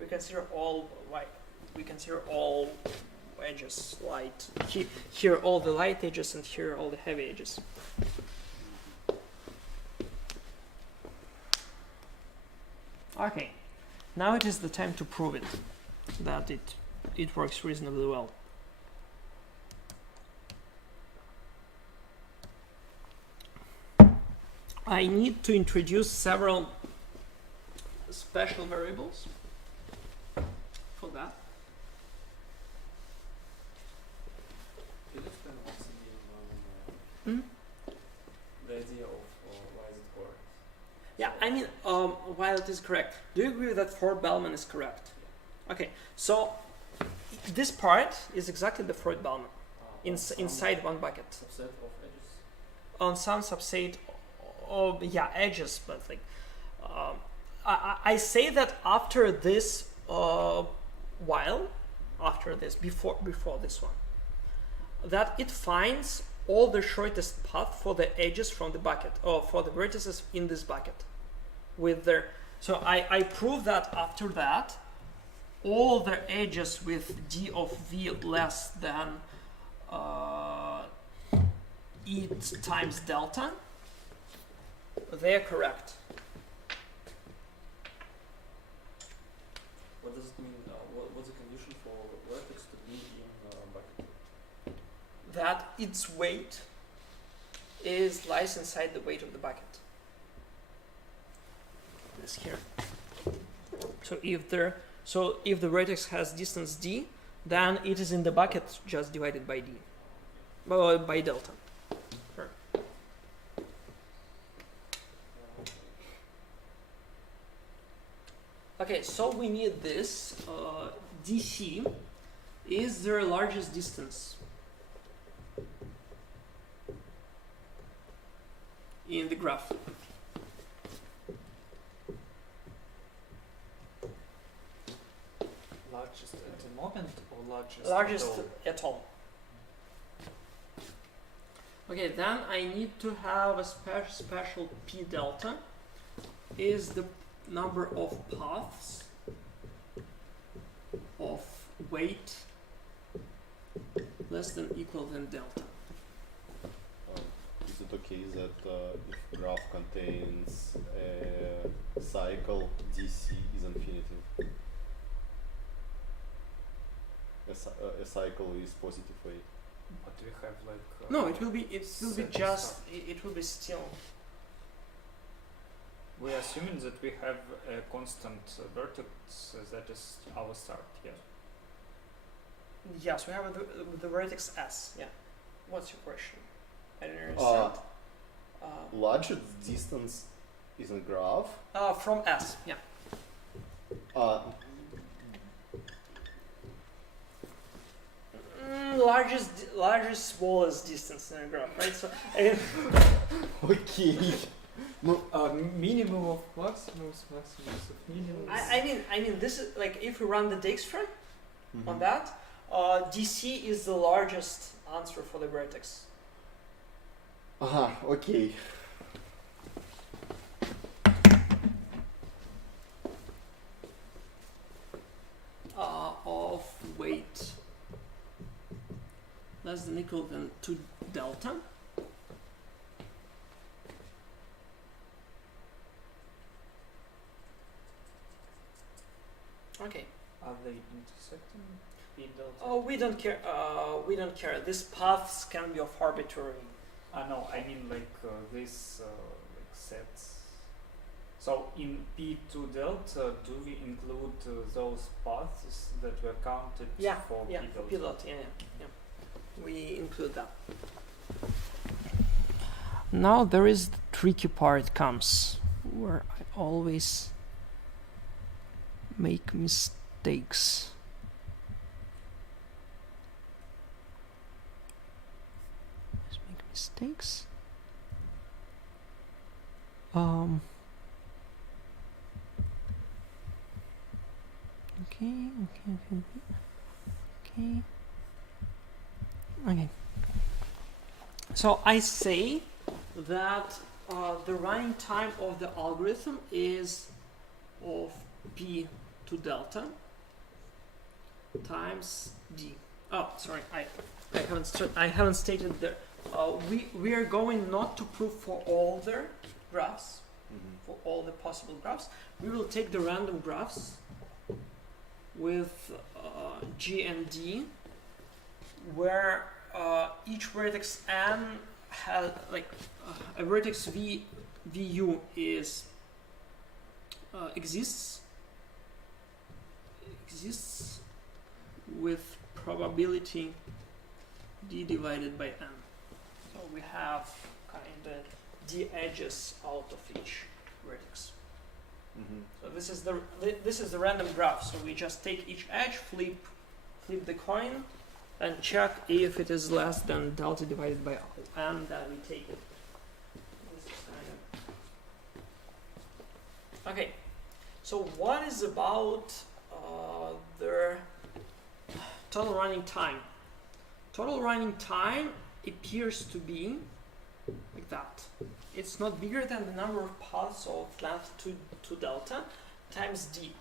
We consider all white. We consider all edges light. Here all the light edges, and here all the heavy edges. Okay, now it is the time to prove it, that it works reasonably well. I need to introduce several special variables for that. I mean, while it is correct, do you agree that Freud-Bellman is correct? Okay, so this part is exactly the Freud-Bellman inside one bucket. Subset of edges. On some subset of edges, but like I say that after this after this before this one, that it finds all the shortest path for the edges from the bucket, or for the vertices in this bucket with their, so I prove that after that all the edges with d of v less than e times delta, they are correct. What does it mean? What's the condition for vertex to be in bucket? That its weight lies inside the weight of the bucket. This here. So if the vertex has distance d, then it is in the bucket just divided by d, by delta. Sure. Okay, so we need this. DC is their largest distance in the graph. Largest at the moment or Largest at all? at all. Okay, then I need to have a special p delta is the number of paths of weight less than equal than delta. Is it okay that if graph contains a cycle, DC is infinitive? A cycle is positive weight. But we have like No, it will be set just stuff. it will be still. We are assuming that we have a constant vertex that is our start. Yeah. Yes, we have the vertex S. Yeah. What's your question? I don't understand. Largest distance is in graph. From S. Yeah. Largest smallest distance in a graph, right? So Okay. Minimum of maximums, maximums of minimums. I mean this is like if we run the Dijkstra Mhm. on that, DC is the largest answer for the vertex. Okay. Of weight less than equal than 2 delta. Okay. Are they intersecting? P delta? Oh, we don't care. We don't care. These paths can be of arbitrary. No, I mean like this like sets. So in P2 delta, do we include those paths that were counted for Yeah, P delta? pilot. Yeah. We include that. Now there is the tricky part comes, where I always make mistakes. Okay. So I say that the running time of the algorithm is of p to delta times d. Oh, sorry, I haven't stated there. We are going not to prove for all the graphs, for all the possible graphs. We will take the random graphs with G and D, where each vertex n has like a vertex VU is exists with probability d divided by n. So we have kind of d edges out of each vertex. So this is the random graph. So we just take each edge, flip the coin, and check if it is less than delta divided by L, and then we take it. This is okay. So what is about the total running time? Total running time appears to be like that. It's not bigger than the number of paths of length 2 delta times d.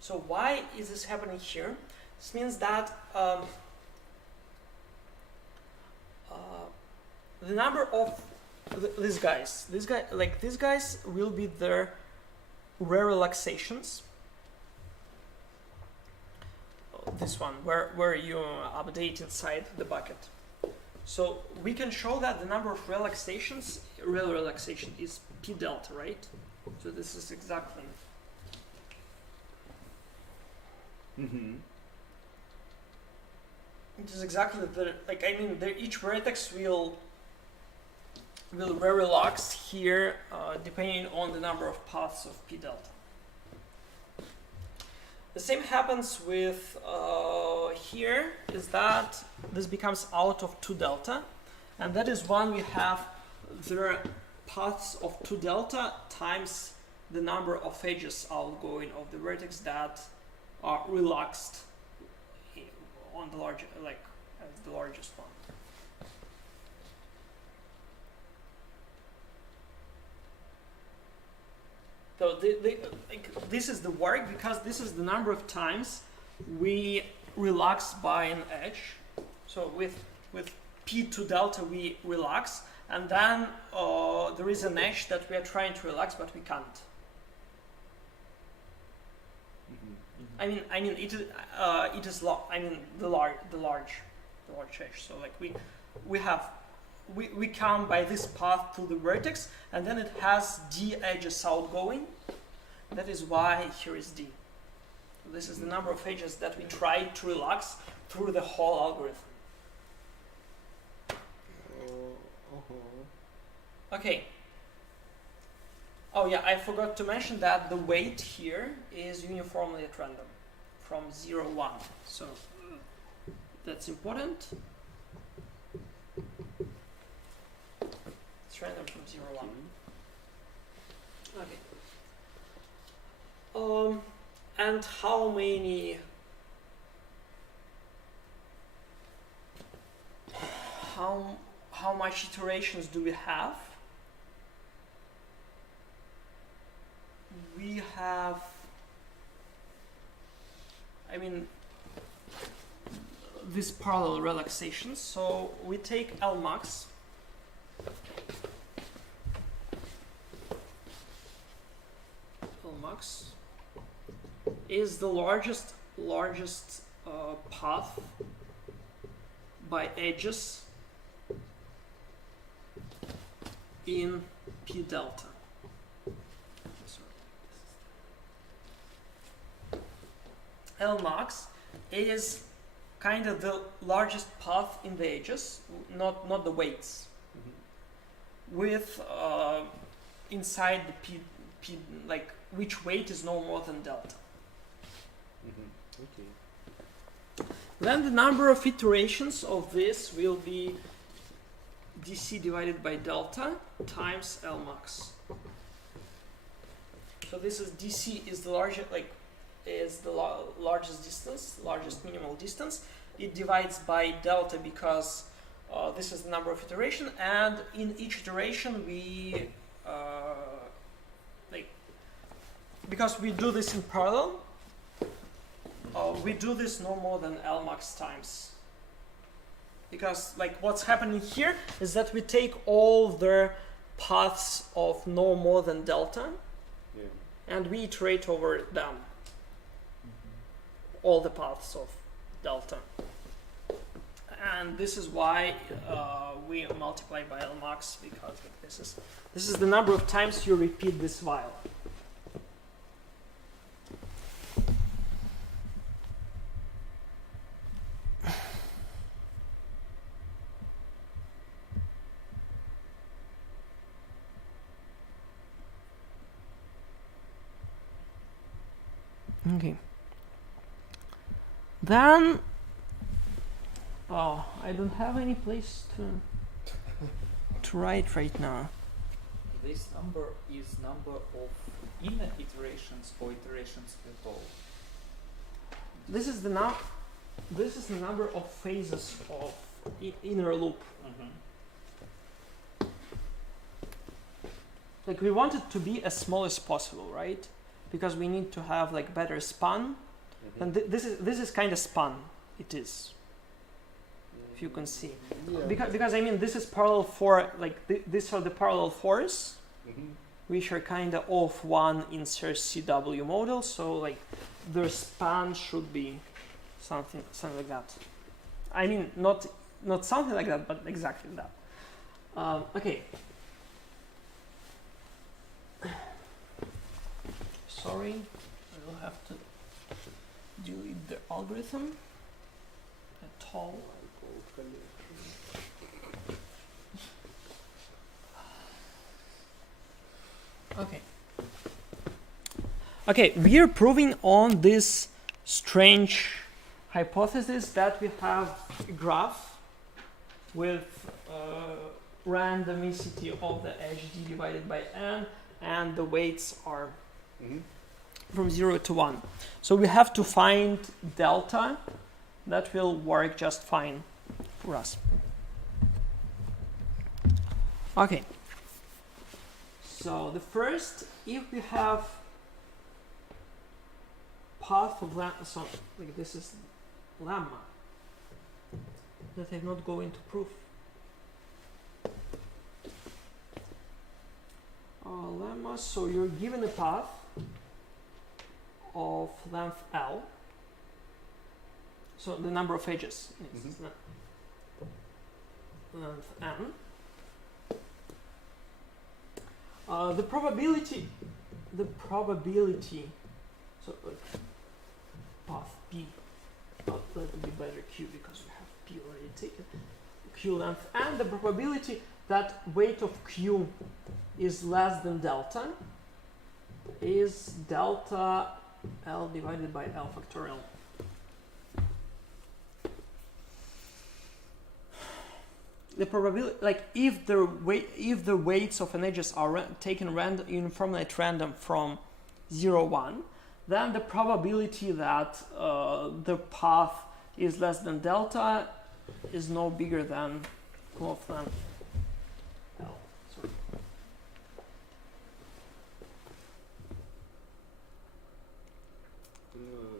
So why is this happening here? This means that the number of these guys will be their rare relaxations. This one where you update inside the bucket. So we can show that the number of relaxations, real relaxation, is p delta, right? So this is exactly. It is exactly each vertex will relax here depending on the number of paths of p delta. The same happens with here, is that this becomes out of 2 delta, and that is when we have the paths of 2 delta times the number of edges outgoing of the vertex that are relaxed on the large, as the largest one. So this is the work, because this is the number of times we relax by an edge. So with p2 delta we relax, and then there is an edge that we are trying to relax but we can't. I mean it is the large edge. So we come by this path to the vertex, and then it has d edges outgoing. That is why here is d. So this is the number of edges that we try to relax through the whole algorithm. Okay. Oh yeah, I forgot to mention that the weight here is uniformly at random from 0, 1. So that's important. It's random from 0, 1. Okay. And how many? How much iterations do we have? We have. These parallel relaxations. So we take L max. Max is the largest path by edges in p delta. L max is kind of the largest path in the edges, not the weights. With inside the p which weight is no more than delta. Okay. Then the number of iterations of this will be dc divided by delta times L max. So this is dc is the largest largest distance, largest minimal distance. It divides by delta because this is the number of iteration, and in each iteration we because we do this in parallel, we do this no more than L max times. Because what's happening here is that we take all the paths of no more than delta, and we iterate over them. All the paths of delta. And this is why we multiply by L max, because this is the number of times you repeat this while. Okay. Then, oh, I don't have any place to write right now. This number is number of inner iterations or iterations at all. This is the number of phases of inner loop. Like we want it to be as small as possible, right? Because we need to have like better span. And this is kind of span. It is, if you can see. Yeah. Because I mean this is parallel for like these are the parallel fours, which are kind of one in CW model. So like their span should be something like that. I mean not something like that, but exactly that. Okay. Sorry, I will have to delete the algorithm at all. Okay. Okay, we are proving on this strange hypothesis that we have a graph with randomicity of the edge d divided by n, and the weights are from 0 to 1. So we have to find delta. That will work just fine for us. Okay. So the first, if we have path of lambda, so like this is lemma that I'm not going to prove. Lemma, so you're given a path of length L. So the number of edges is length n. The probability, so path P, that would be better Q because we have P already taken, Q length, and the probability that weight of Q is less than delta is delta L divided by L factorial. The probability, like if the weights of an edges are taken uniformly at random from 0, 1, then the probability that the path is less than delta is no bigger than cloth length L. Sorry.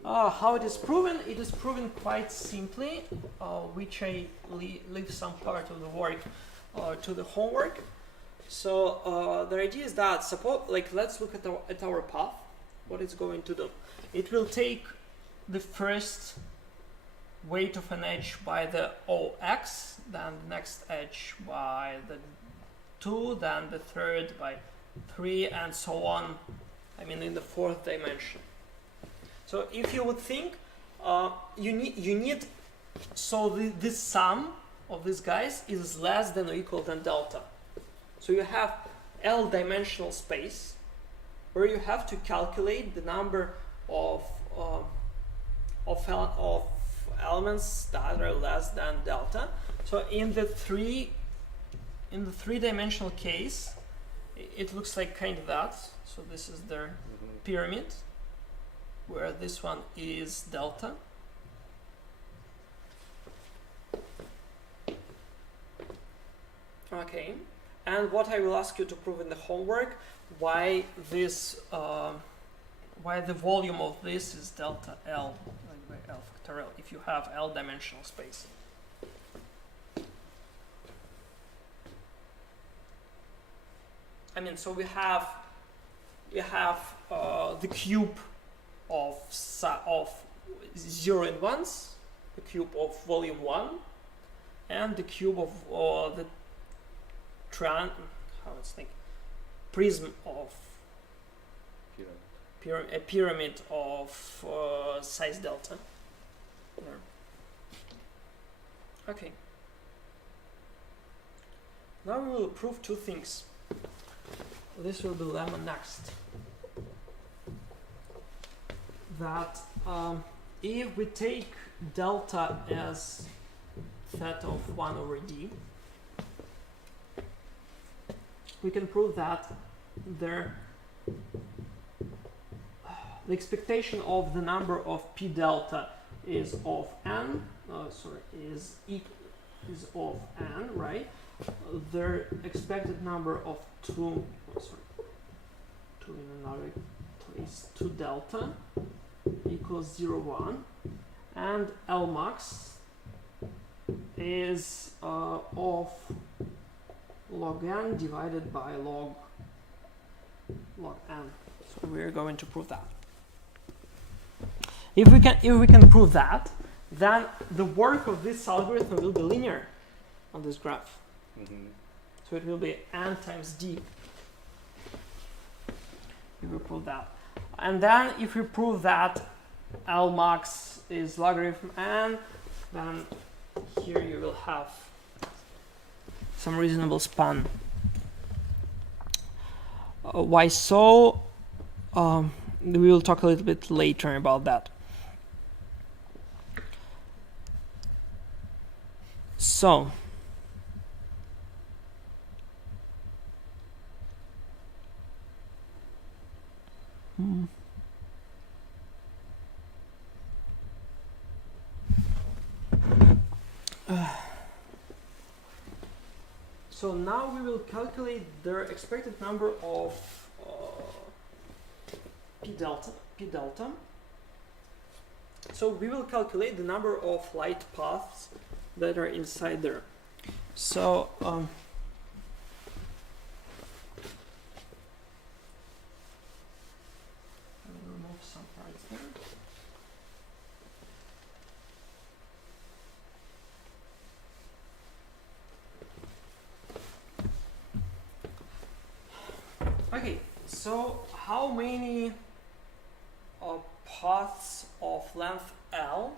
How it is proven? It is proven quite simply, which I leave some part of the work to the homework. So the idea is that suppose, like, let's look at our path. What it's going to do? It will take the first weight of an edge by the OX, then the next edge by the 2, then the third by 3, and so on. I mean, in the fourth dimension. So if you would think, you need so this sum of these guys is less than or equal than delta. So you have L dimensional space where you have to calculate the number of elements that are less than delta. So in the three-dimensional case, it looks like kind of that. So this is their pyramid, where this one is delta. Okay, and what I will ask you to prove in the homework, why this, why the volume of this is delta L divided by L factorial if you have L dimensional space. I mean, so we have the cube of 0 and 1s, the cube of volume 1, and the cube of the prism of a pyramid of size delta. There. Okay. Now we will prove two things. This will be lemma next. that if we take delta as theta of 1 over d, we can prove that the expectation of the number of p delta is of n, is of n, right? The expected number of 2 in another place, 2 delta equals 0, 1, and L max is of log n divided by log n. So we're going to prove that. If we can prove that, then the work of this algorithm will be linear on this graph. So it will be n times d. If we prove that, and then if we prove that L max is logarithm n, then here you will have some reasonable span. Why so? We will talk a little bit later about that. So, so now we will calculate the expected number of p delta. So we will calculate the number of light paths that are inside there. So I'll remove some parts there. Okay, so how many paths of length L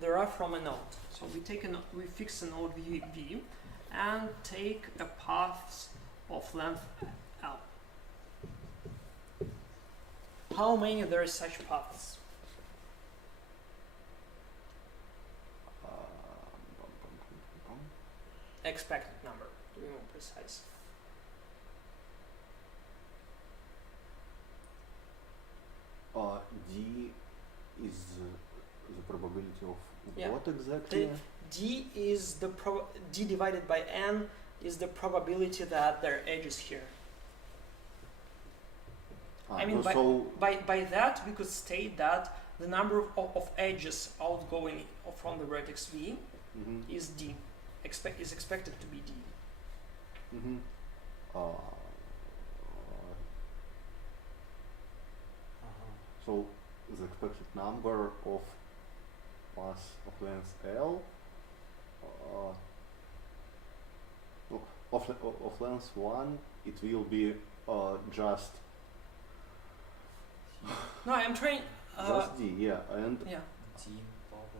there are from a node? So we fix a node v and take a paths of length L. How many there are such paths? Expected number, to be more precise. D is the probability of Yeah. what exactly? D is the D divided by n is the probability that there are edges here. I mean, by that we could state that the number of edges outgoing from the vertex V is D, is expected to be D. So the expected number of paths of length L of length 1, it will be just No, I'm trying. just D, yeah, and Yeah. D power of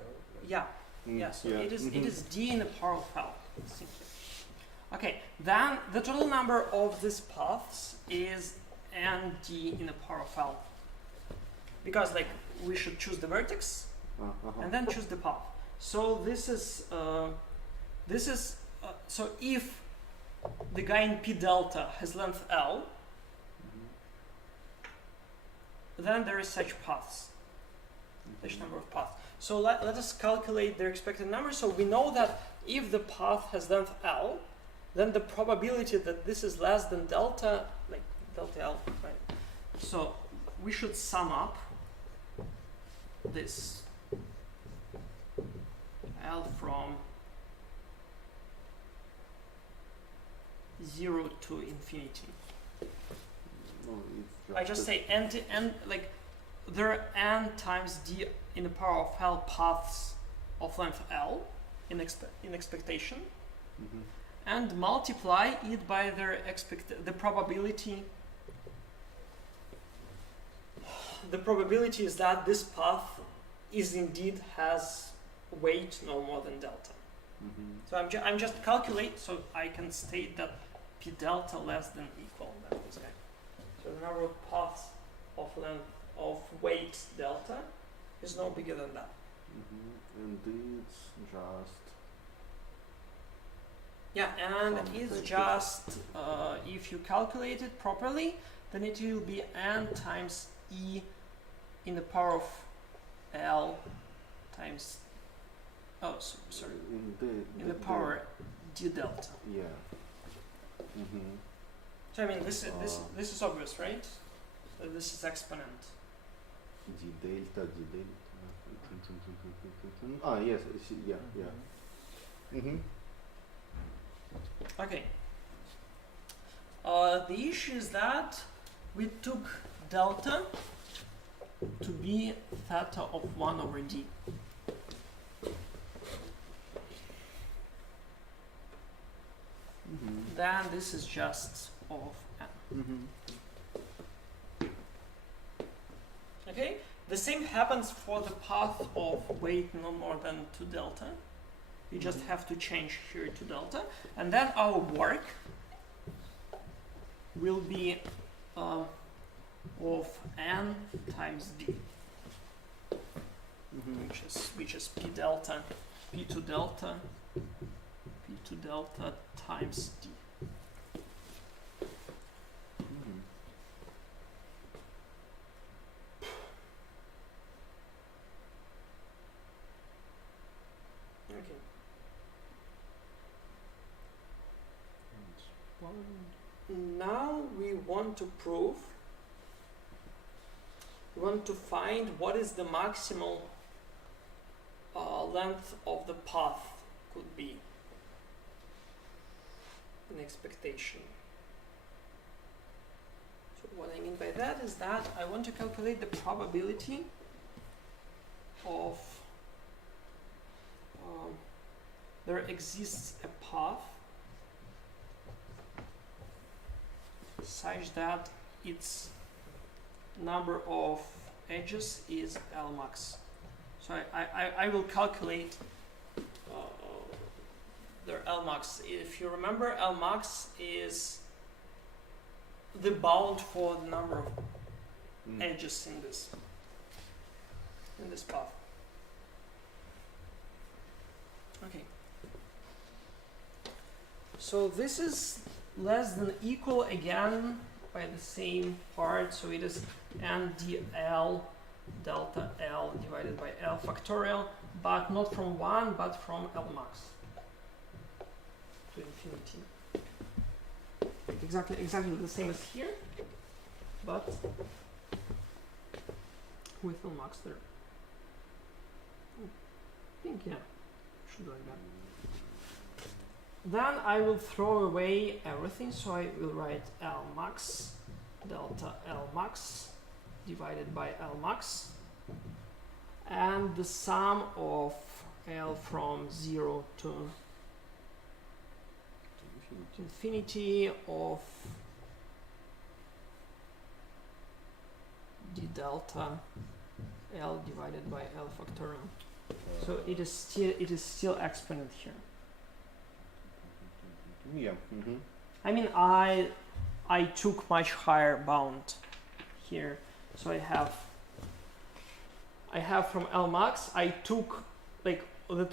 L. Yeah. Yeah. So yeah. it is D in the power of L. Simply. Okay. Then the total number of these paths is ND in the power of L. Because we should choose the vertex and then choose the path. So this is so if the guy in P delta has length L, then there is such paths, such number of paths. So let us calculate their expected number. So we know that if the path has length L, then the probability that this is less than delta, like delta L, right? So we should sum up this L from 0 to infinity. I just say n to n, like there are n times d in the power of L paths of length L in expectation, and multiply it by their the probability. The probability is that this path is indeed has weight no more than delta. So I'm just calculate, so I can state that p delta less than equal than this guy. So the number of paths of length of weight delta is no bigger than that. And it's just Yeah, and Some it's basic. just if you calculate it properly, then it will be n times e in the power of l times sorry in the power d delta. Yeah. So I mean this is obvious, right? This is exponent. D delta. Ah, yes. I see. Yeah. Yeah. Okay. The issue is that we took delta to be theta of 1 over d. Then this is just of n. Okay? The same happens for the path of weight no more than 2 delta. You just have to change here to delta. And then our work will be of n times d, which is p delta, p2 delta, p2 delta times d. Okay. Now we want to prove, we want to find what is the maximal length of the path could be in expectation. So what I mean by that is that I want to calculate the probability of there exists a path such that its number of edges is L max. So I will calculate their L max. If you remember, L max is the bound for the number of edges in this path. Okay. So this is less than equal again by the same part, so it is n dl delta L divided by L factorial, but not from 1 but from L max to infinity. Exactly the same as here, but with L max there. I think should do like that. Then I will throw away everything, so I will write L max delta L max divided by L max, and the sum of L from 0 to infinity of d delta L divided by L factorial. So it is still exponent here. Yeah. I mean, I took much higher bound here, so I have from L max. I took like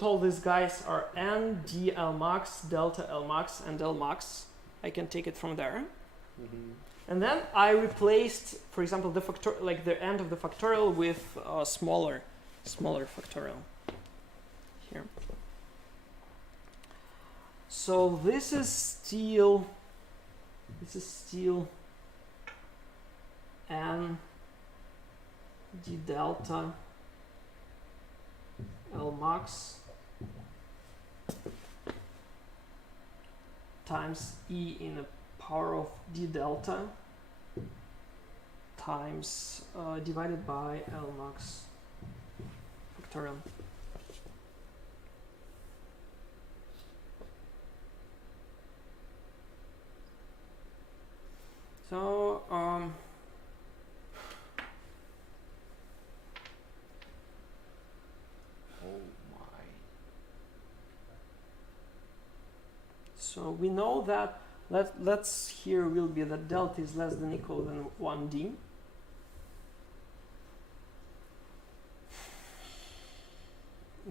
all these guys are n d L max delta L max and L max. I can take it from there, and then I replaced, for example, the the end of the factorial with a smaller factorial here. So this is still n d delta L max times e in the power of d delta times divided by L max factorial. So oh my. So we know that let's here will be that delta is less than equal than 1d.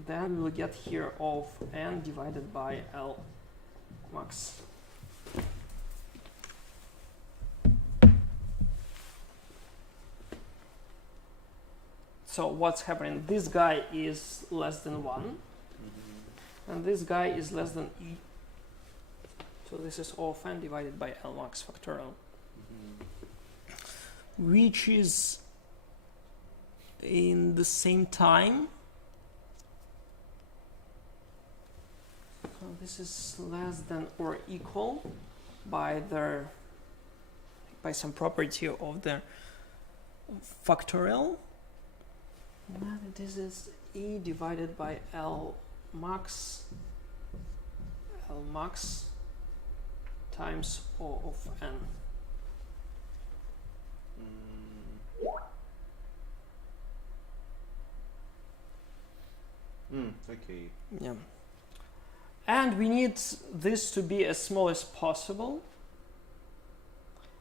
then we will get here of n divided by L max. So what's happening? This guy is less than 1, and this guy is less than e. So this is O of n divided by L max factorial, which is in the same time. So this is less than or equal by some property of the factorial. And this is E divided by L max times O of n. Okay. Yeah. And we need this to be as small as possible.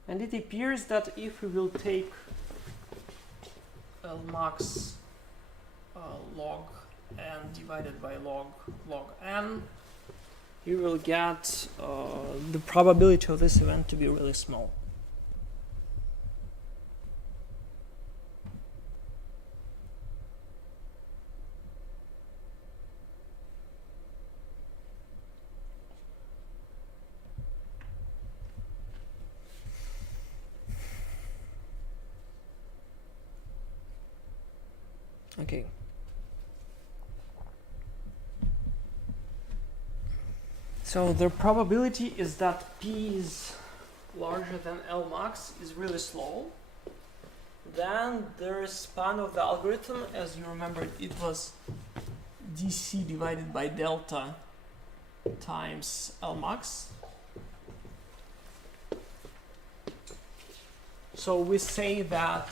And it appears that if we will take L max log n divided by log n, you will get the probability of this event to be really small. Okay. So the probability is that P is larger than L max is really slow. Then the span of the algorithm, as you remember, it was dc divided by delta times L max. So we say that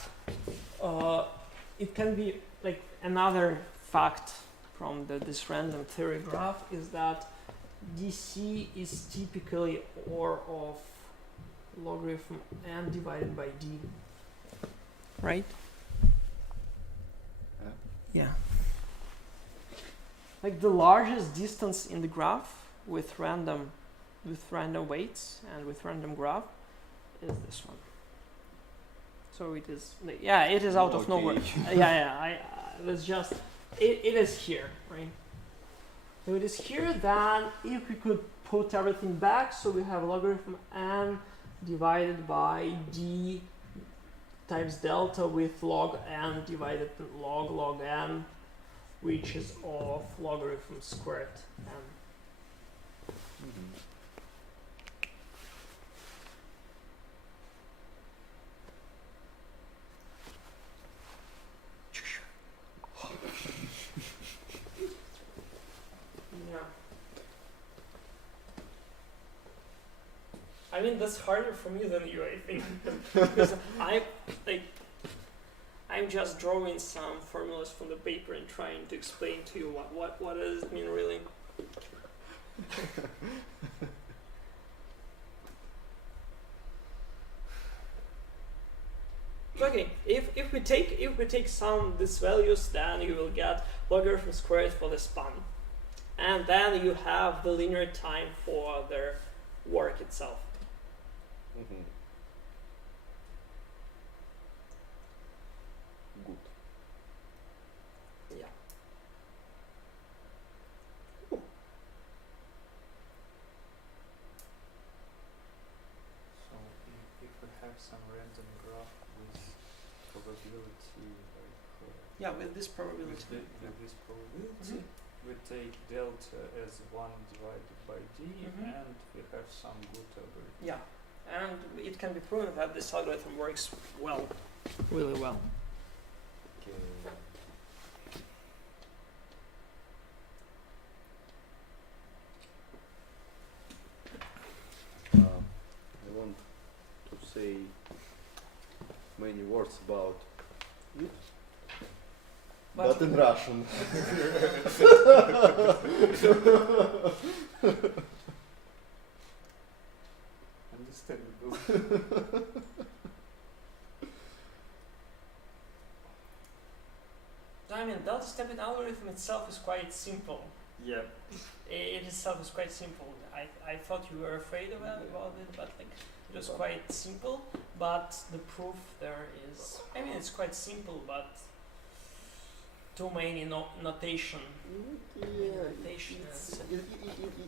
it can be like another fact from this random theory graph is that dc is typically OR of logarithm n divided by d, right? Yeah. Like the largest distance in the graph with random weights and with random graph is this one. So it is, yeah, it is out of nowhere. Let's just, it is here, right? So it is here. Then if we could put everything back, so we have logarithm n divided by d times delta with log n divided by log n, which is of logarithm squared n. I mean, that's harder for me than you, I think, because I'm just drawing some formulas from the paper and trying to explain to you what does it mean really. Okay, if we take some these values, then you will get logarithm squared for the span, and then you have the linear time for the work itself. Good. Yeah. So if we have some random graph with probability, Yeah, with this probability. with this probability, we take delta as 1 divided by d, and we have some good algorithm. Yeah, and it can be proven that this algorithm works well, really well. Okay. I want to say many words about it, but in Russian. Understandable. I mean, delta stepping algorithm itself is quite simple. Yeah. It itself is quite simple. I thought you were afraid about it, but like it was quite simple. But the proof there is, I mean, it's quite simple, but too many notation.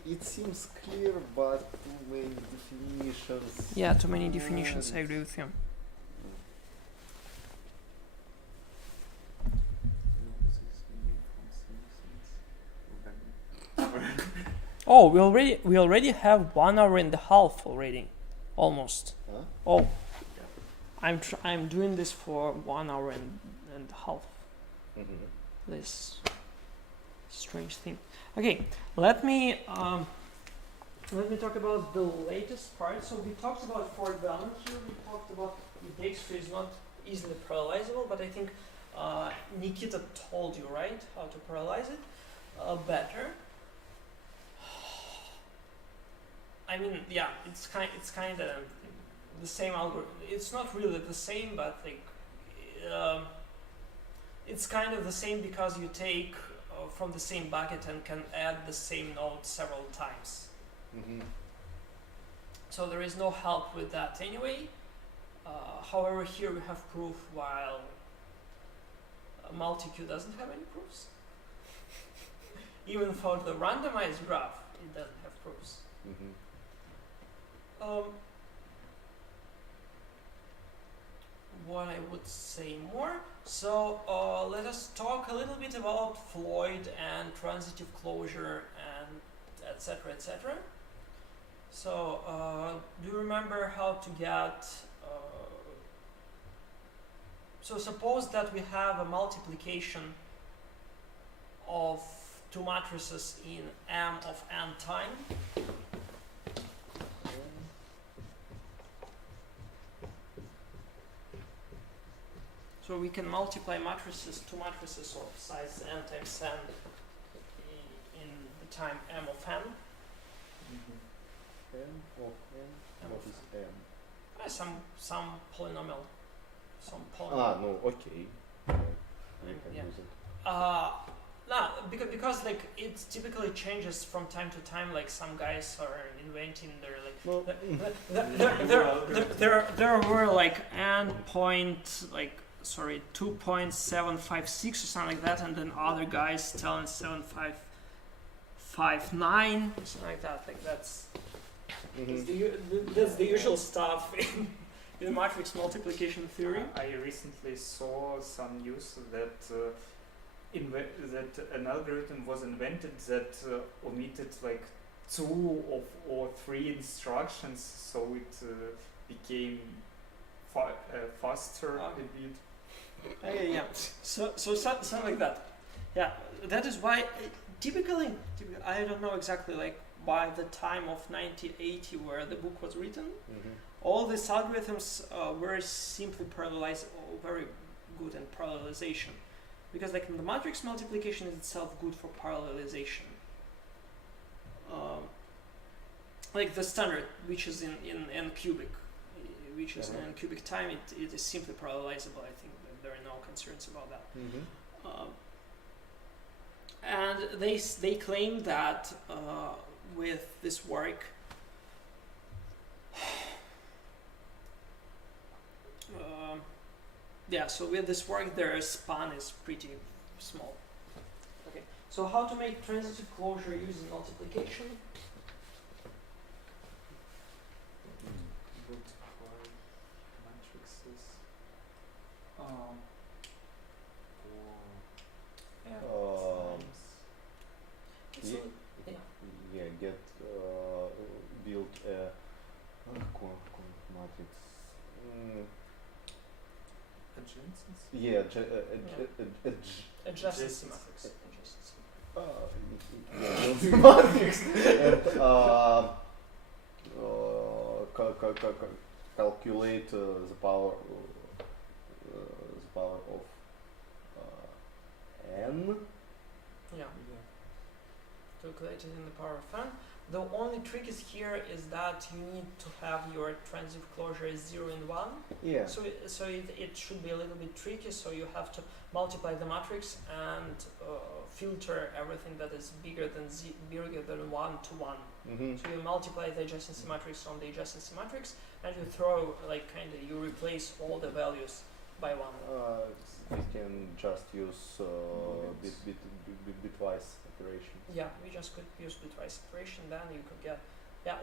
It seems clear, but too many definitions. Yeah, too many definitions. I agree with you. Oh, we already have 1 hour and a half already, almost. Huh? Oh, I'm doing this for 1 hour and a half. This strange thing. Okay, let me talk about the latest part. So we talked about Ford balance here. We talked about the Dijkstra is not easily parallelizable, but I think Nikita told you, right, how to parallelize it better. I mean, yeah, it's kind of the same algorithm. It's not really the same, but like it's kind of the same because you take from the same bucket and can add the same node several times. So there is no help with that anyway. However, here we have proof while multi-Q doesn't have any proofs. Even for the randomized graph, it doesn't have proofs. What I would say more. So let us talk a little bit about Floyd and transitive closure and etc. etc. So do you remember how to get? So suppose that we have a multiplication of two matrices in M of n time. So we can multiply matrices, two matrices of size n times n in the time M of n. M of n. What is M? Some polynomial. No, okay. We can Yeah. use it. No, because like it typically changes from time to time. Like some guys are inventing their like No. there were like n point like 2.756 or something like that, and then other guys telling 7.559 or something like that. Like that's the usual stuff in matrix multiplication theory. I recently saw some news that that an algorithm was invented that omitted like 2 or 3 instructions, so it became faster a bit. Yeah. So something like that. Yeah, that is why typically I don't know exactly like by the time of 1980 where the book was written, all these algorithms were simply parallelized, very good in parallelization, because like the matrix multiplication is itself good for parallelization. Like the standard, which is in n cubic, which is in n cubic time, it is simply parallelizable. I think that there are no concerns about that. And they claim that with this work, yeah. So with this work, their span is pretty small. Okay. So how to make transitive closure using multiplication? Multiply matrices. Get build a matrix. Adjacency? Yeah, Adjacency matrix. matrix and calculate the power of n. Yeah. Calculated in the power of n. The only trick is here is that you need to have your transitive closure as 0 and 1. Yeah. So it should be a little bit tricky. So you have to multiply the matrix and filter everything that is bigger than 1 to 1. Mm-hmm. So you multiply the adjacency matrix on the adjacency matrix, and you throw you replace all the values by 1. We can just use bitwise operation. Yeah, we just could use bitwise operation. Then you could get,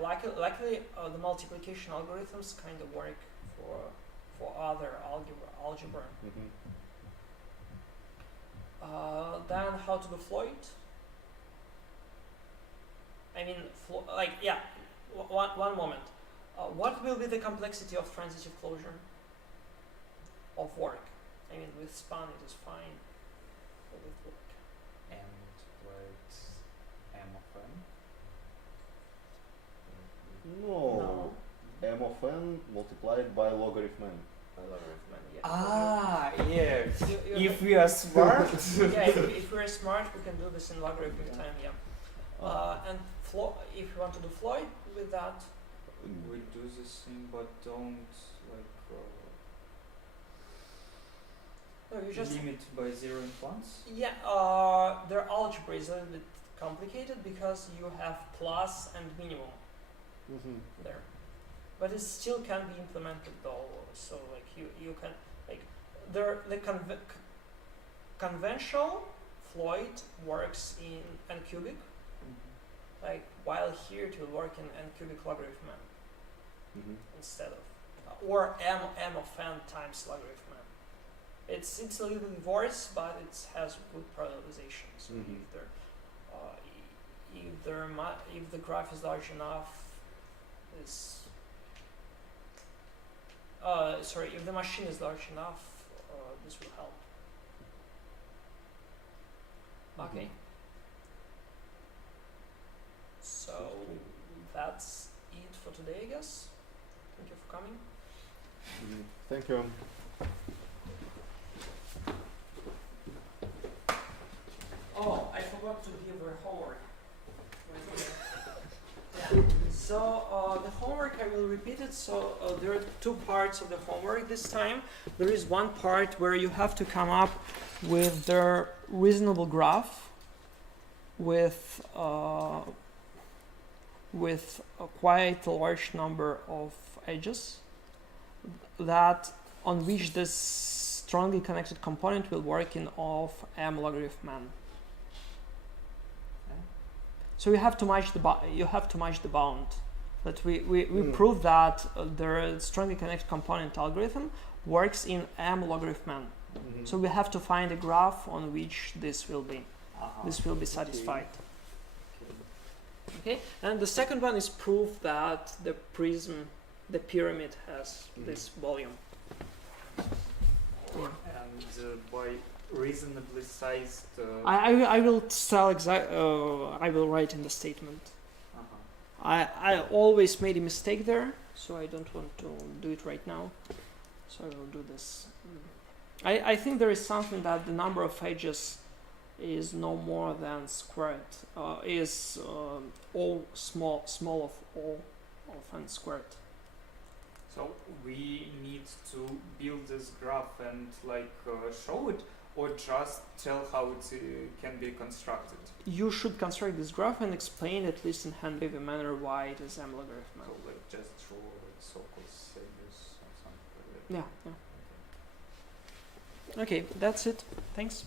luckily the multiplication algorithms kind of work for other algebra. Mm-hmm. Then how to do Floyd? I mean, one moment. What will be the complexity of transitive closure of work? I mean, with span it is fine, but with work. M multiplied M of n. No. M of n multiplied by logarithm n. Yeah. Ah, yeah. You If we are smart. yeah, if we're smart, we can do this in logarithmic time. Yeah. And if you want to do Floyd with that, We do this thing, but don't no, you just limit by 0 and 1s. yeah. Their algebra is a little bit complicated because you have plus and minimum Mm-hmm. there, but it still can be implemented though. So you can the conventional Floyd works in n cubic, while here it will work in n cubic logarithm n Mm-hmm. instead of or m of n times logarithm n. It's a little bit worse, but it has good parallelization. So Mhm. if the graph is large enough, if the machine is large enough, this will help. Okay. So that's it for today, I guess. Thank you for coming. Mm-hmm. Thank you. Oh, I forgot to give her homework. Yeah. So the homework, I will repeat it. So there are two parts of the homework this time. There is one part where you have to come up with the reasonable graph with a quite a large number of edges that on which this strongly connected component will work in of m logarithm n. So you have to match the bound. But we proved that the strongly connected component algorithm works in m logarithm n. Mm-hmm. So we have to find a graph on which this will be satisfied. Okay, and the second one is proof that the pyramid has this volume. Yeah. And by reasonably sized. I will I will write in the statement. I always made a mistake there, so I don't want to do it right now. So I will do this. I think there is something that the number of edges is no more than squared. Is all small of all of n squared. So we need to build this graph and show it, or just tell how it can be constructed. You should construct this graph and explain, at least in hand-wavy manner, why it is m logarithm. So just draw so-called edges or something like that. Yeah. Okay, that's it. Thanks.